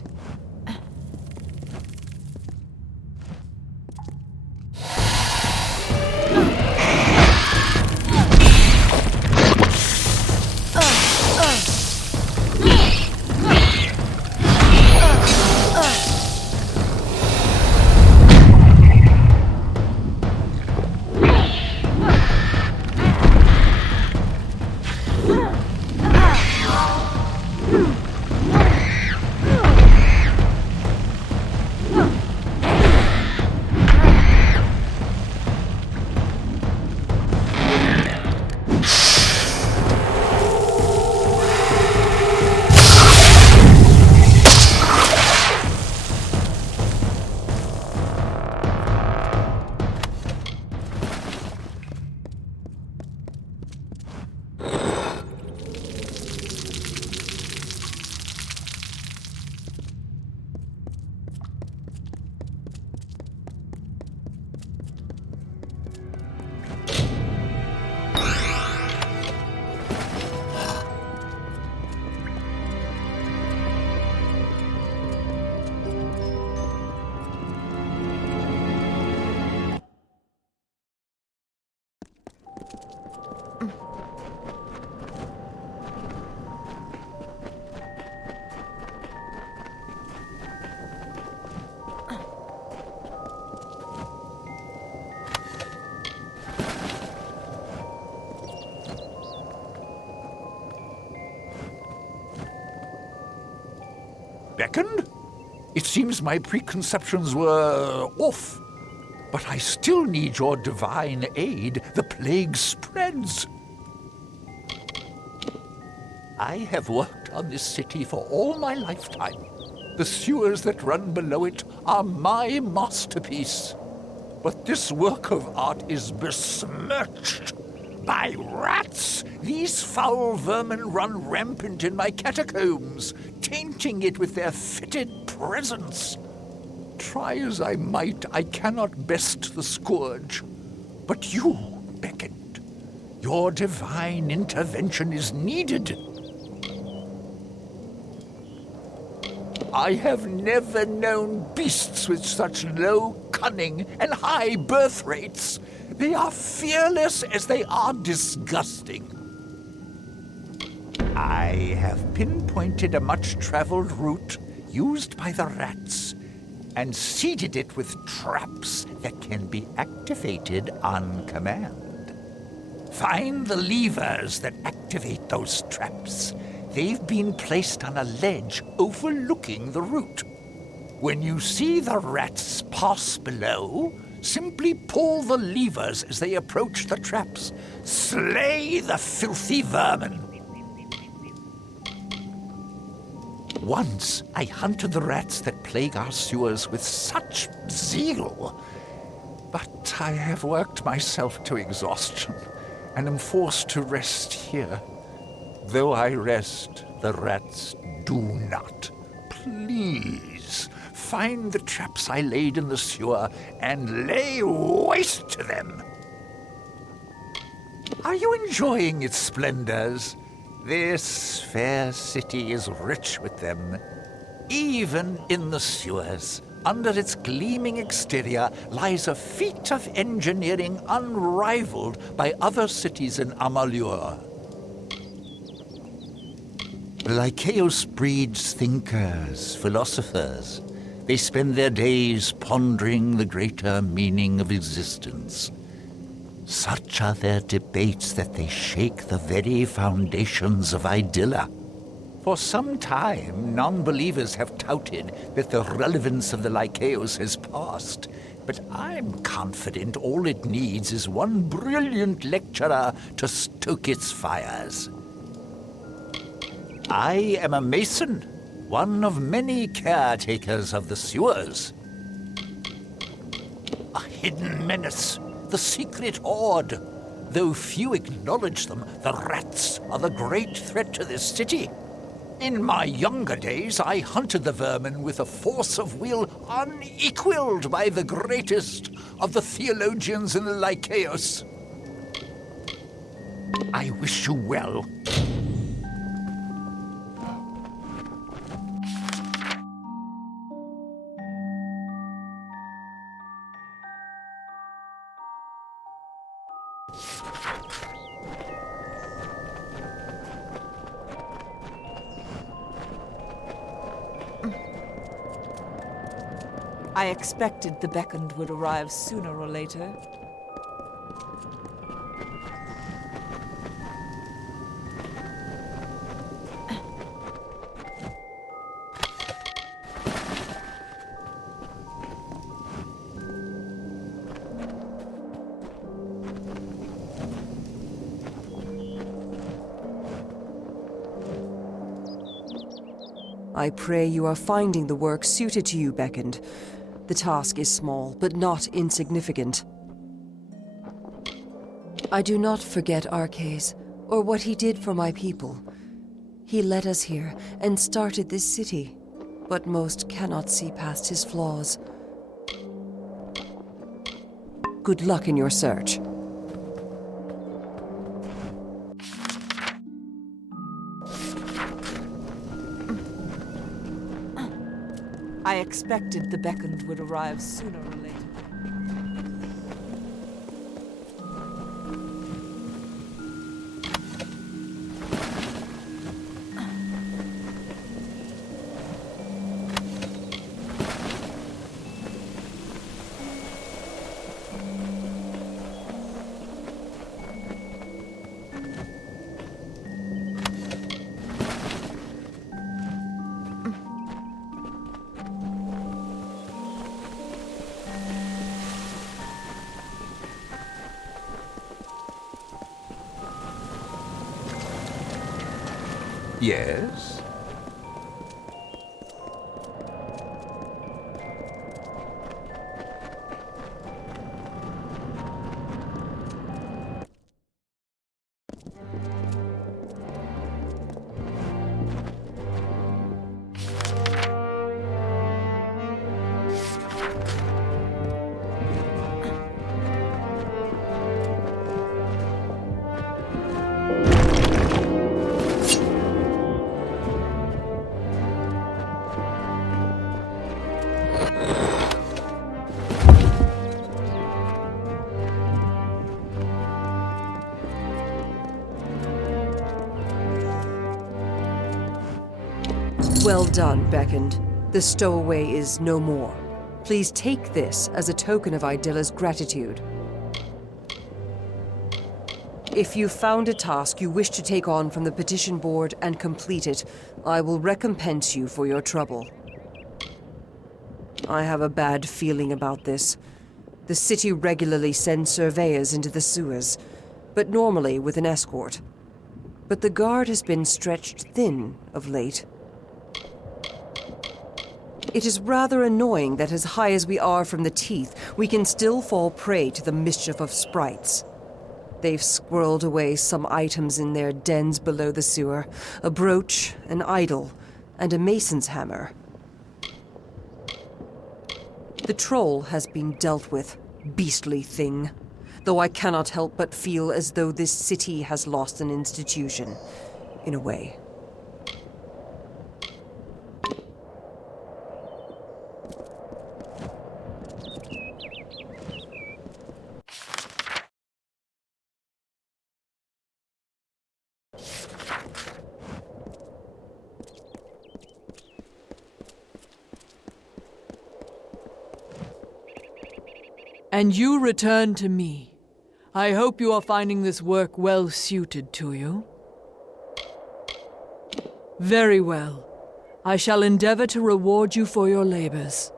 Beckoned? It seems my preconceptions were off. But I still need your divine aid. The plague spreads. I have worked on this city for all my lifetime. The sewers that run below it are my masterpiece. But this work of art is besmirched by rats. These foul vermin run rampant in my catacombs, tainting it with their fetid presence. Try as I might, I cannot best the scourge. But you beckoned. Your divine intervention is needed. I have never known beasts with such low cunning and high birth rates. They are fearless as they are disgusting. I have pinpointed a much-traveled route used by the rats and seeded it with traps that can be activated on command. Find the levers that activate those traps. They've been placed on a ledge overlooking the route. When you see the rats pass below, simply pull the levers as they approach the traps. Slay the filthy vermin. Once I hunted the rats that plague our sewers with such zeal, but I have worked myself to exhaustion and am forced to rest here. Though I rest, the rats do not. Please, find the traps I laid in the sewer and lay waste to them. Are you enjoying its splendors? This fair city is rich with them. Even in the sewers, under its gleaming exterior, lies a feat of engineering unrivaled by other cities in Amalur. Lycaeus breeds thinkers, philosophers. They spend their days pondering the greater meaning of existence. Such are their debates that they shake the very foundations of Idylla. For some time, non-believers have touted that the relevance of the Lycaeus has passed, but I'm confident all it needs is one brilliant lecturer to stoke its fires. I am a mason, one of many caretakers of the sewers. A hidden menace, the secret horde. Though few acknowledge them, the rats are the great threat to this city. In my younger days, I hunted the vermin with a force of will unequaled by the greatest of the theologians in the Lycaeus. I wish you well. I expected the beckoned would arrive sooner or later. I pray you are finding the work suited to you, Beckoned. The task is small, but not insignificant. I do not forget Arcades, or what he did for my people. He led us here and started this city, but most cannot see past his flaws. Good luck in your search. I expected the beckoned would arrive sooner or later. Yes? Well done, Beckoned. The stowaway is no more. Please take this as a token of Idilla's gratitude. If you found a task you wish to take on from the petition board and complete it, I will recompense you for your trouble. I have a bad feeling about this. The city regularly sends surveyors into the sewers, but normally with an escort. But the guard has been stretched thin of late. It is rather annoying that as high as we are from the teeth, we can still fall prey to the mischief of sprites. They've squirreled away some items in their dens below the sewer. A brooch, an idol, and a mason's hammer. The troll has been dealt with, beastly thing. Though I cannot help but feel as though this city has lost an institution, in a way. And you return to me. I hope you are finding this work well suited to you. Very well. I shall endeavor to reward you for your labors.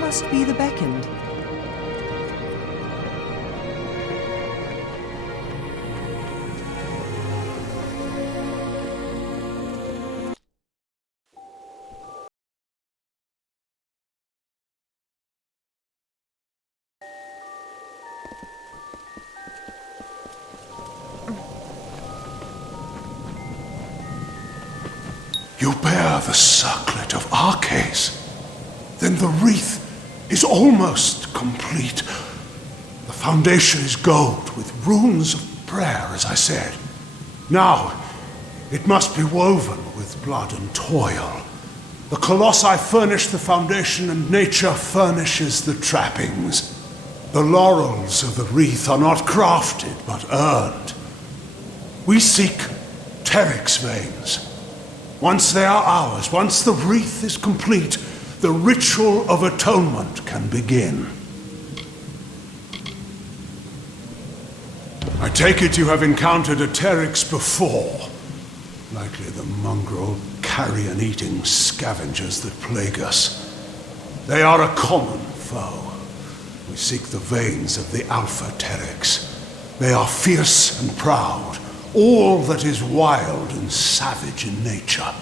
Must be the Beckoned. You bear the circlet of Arcase. Then the wreath is almost complete. The foundation is gold with runes of prayer, as I said. Now, it must be woven with blood and toil. The colossi furnish the foundation and nature furnishes the trappings. The laurels of the wreath are not crafted, but earned. We seek Teryx veins. Once they are ours, once the wreath is complete, the ritual of atonement can begin. I take it you have encountered a Teryx before. Likely the mongrel, carrion-eating scavengers that plague us. They are a common foe. We seek the veins of the Alpha Teryx. They are fierce and proud, all that is wild and savage in nature.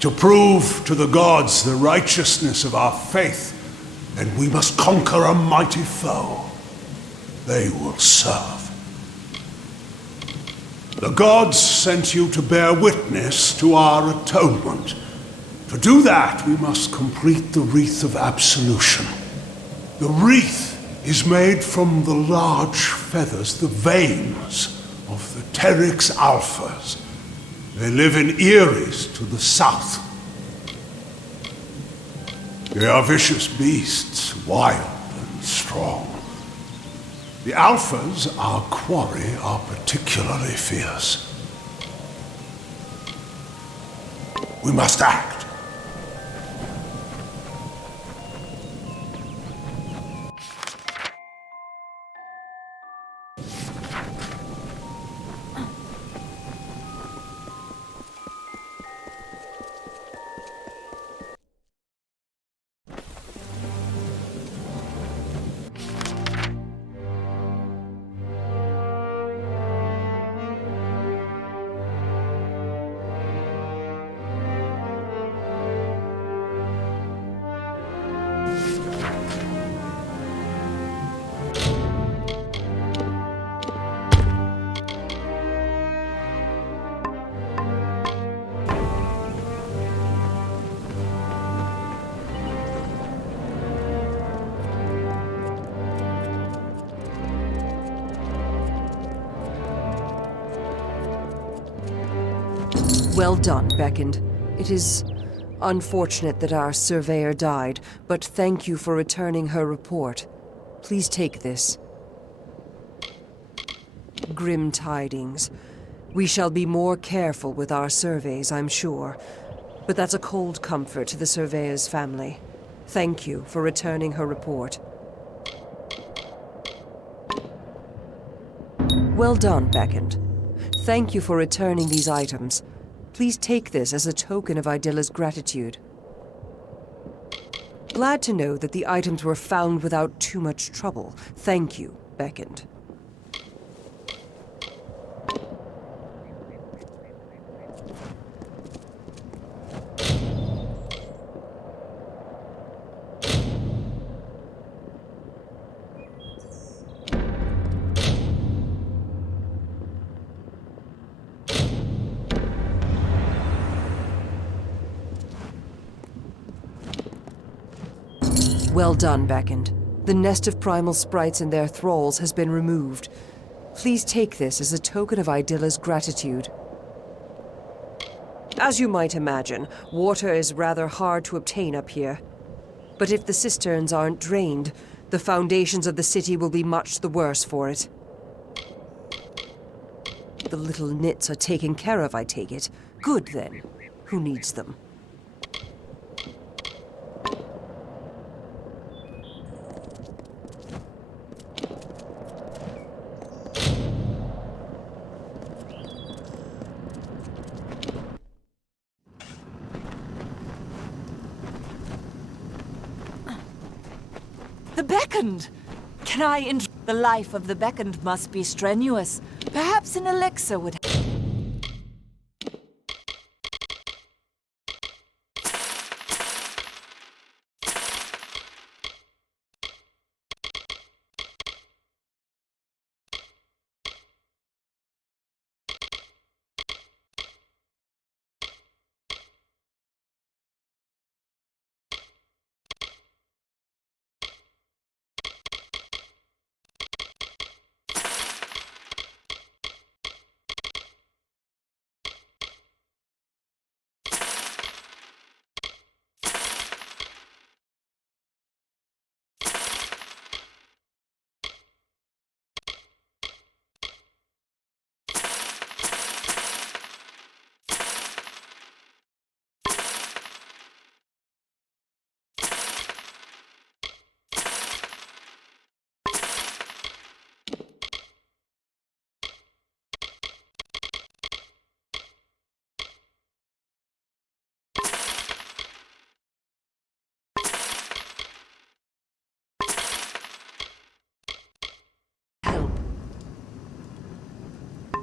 To prove to the gods the righteousness of our faith, then we must conquer a mighty foe. They will serve. The gods sent you to bear witness to our atonement. To do that, we must complete the wreath of absolution. The wreath is made from the large feathers, the veins of the Teryx Alphas. They live in Eris to the south. They are vicious beasts, wild and strong. The Alphas, our quarry, are particularly fierce. We must act. Well done, Beckoned. It is unfortunate that our surveyor died, but thank you for returning her report. Please take this. Grim tidings. We shall be more careful with our surveys, I'm sure. But that's a cold comfort to the surveyor's family. Thank you for returning her report. Well done, Beckoned. Thank you for returning these items. Please take this as a token of Idilla's gratitude. Glad to know that the items were found without too much trouble. Thank you, Beckoned. Well done, Beckoned. The nest of primal sprites and their thralls has been removed. Please take this as a token of Idilla's gratitude. As you might imagine, water is rather hard to obtain up here. But if the cisterns aren't drained, the foundations of the city will be much the worse for it. The little nits are taken care of, I take it. Good, then. Who needs them? The Beckoned! Can I The life of the Beckoned must be strenuous. Perhaps an elixir would...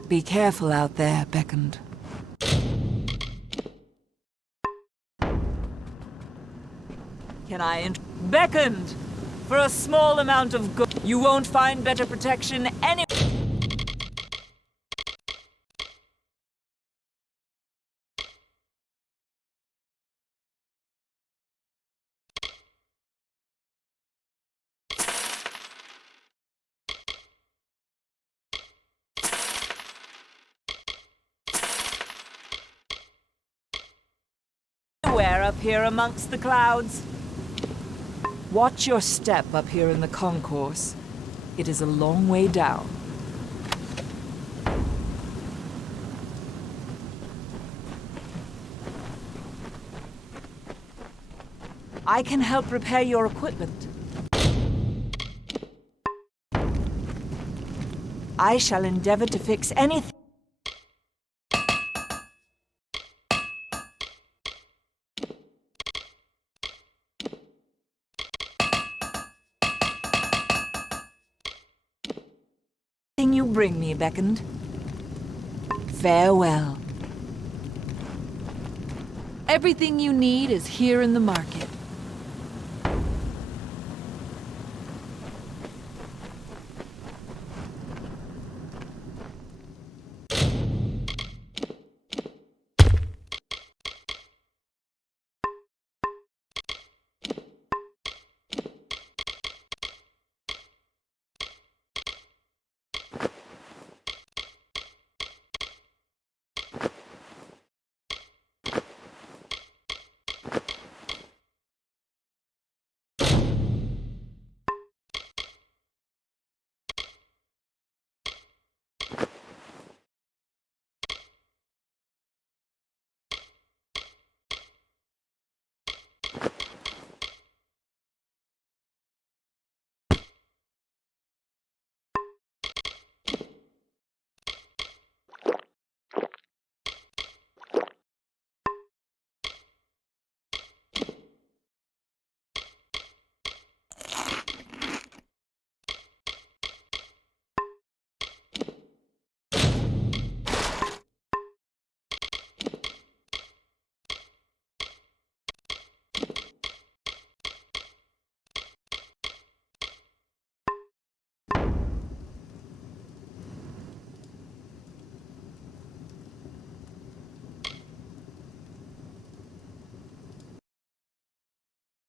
Be careful out there, Beckoned. Can I Beckoned! For a small amount of good, you won't find better protection anywhere. Up here amongst the clouds. Watch your step up here in the concourse. It is a long way down. I can help repair your equipment. I shall endeavor to fix anything. You bring me, beckoned. Farewell. Everything you need is here in the market.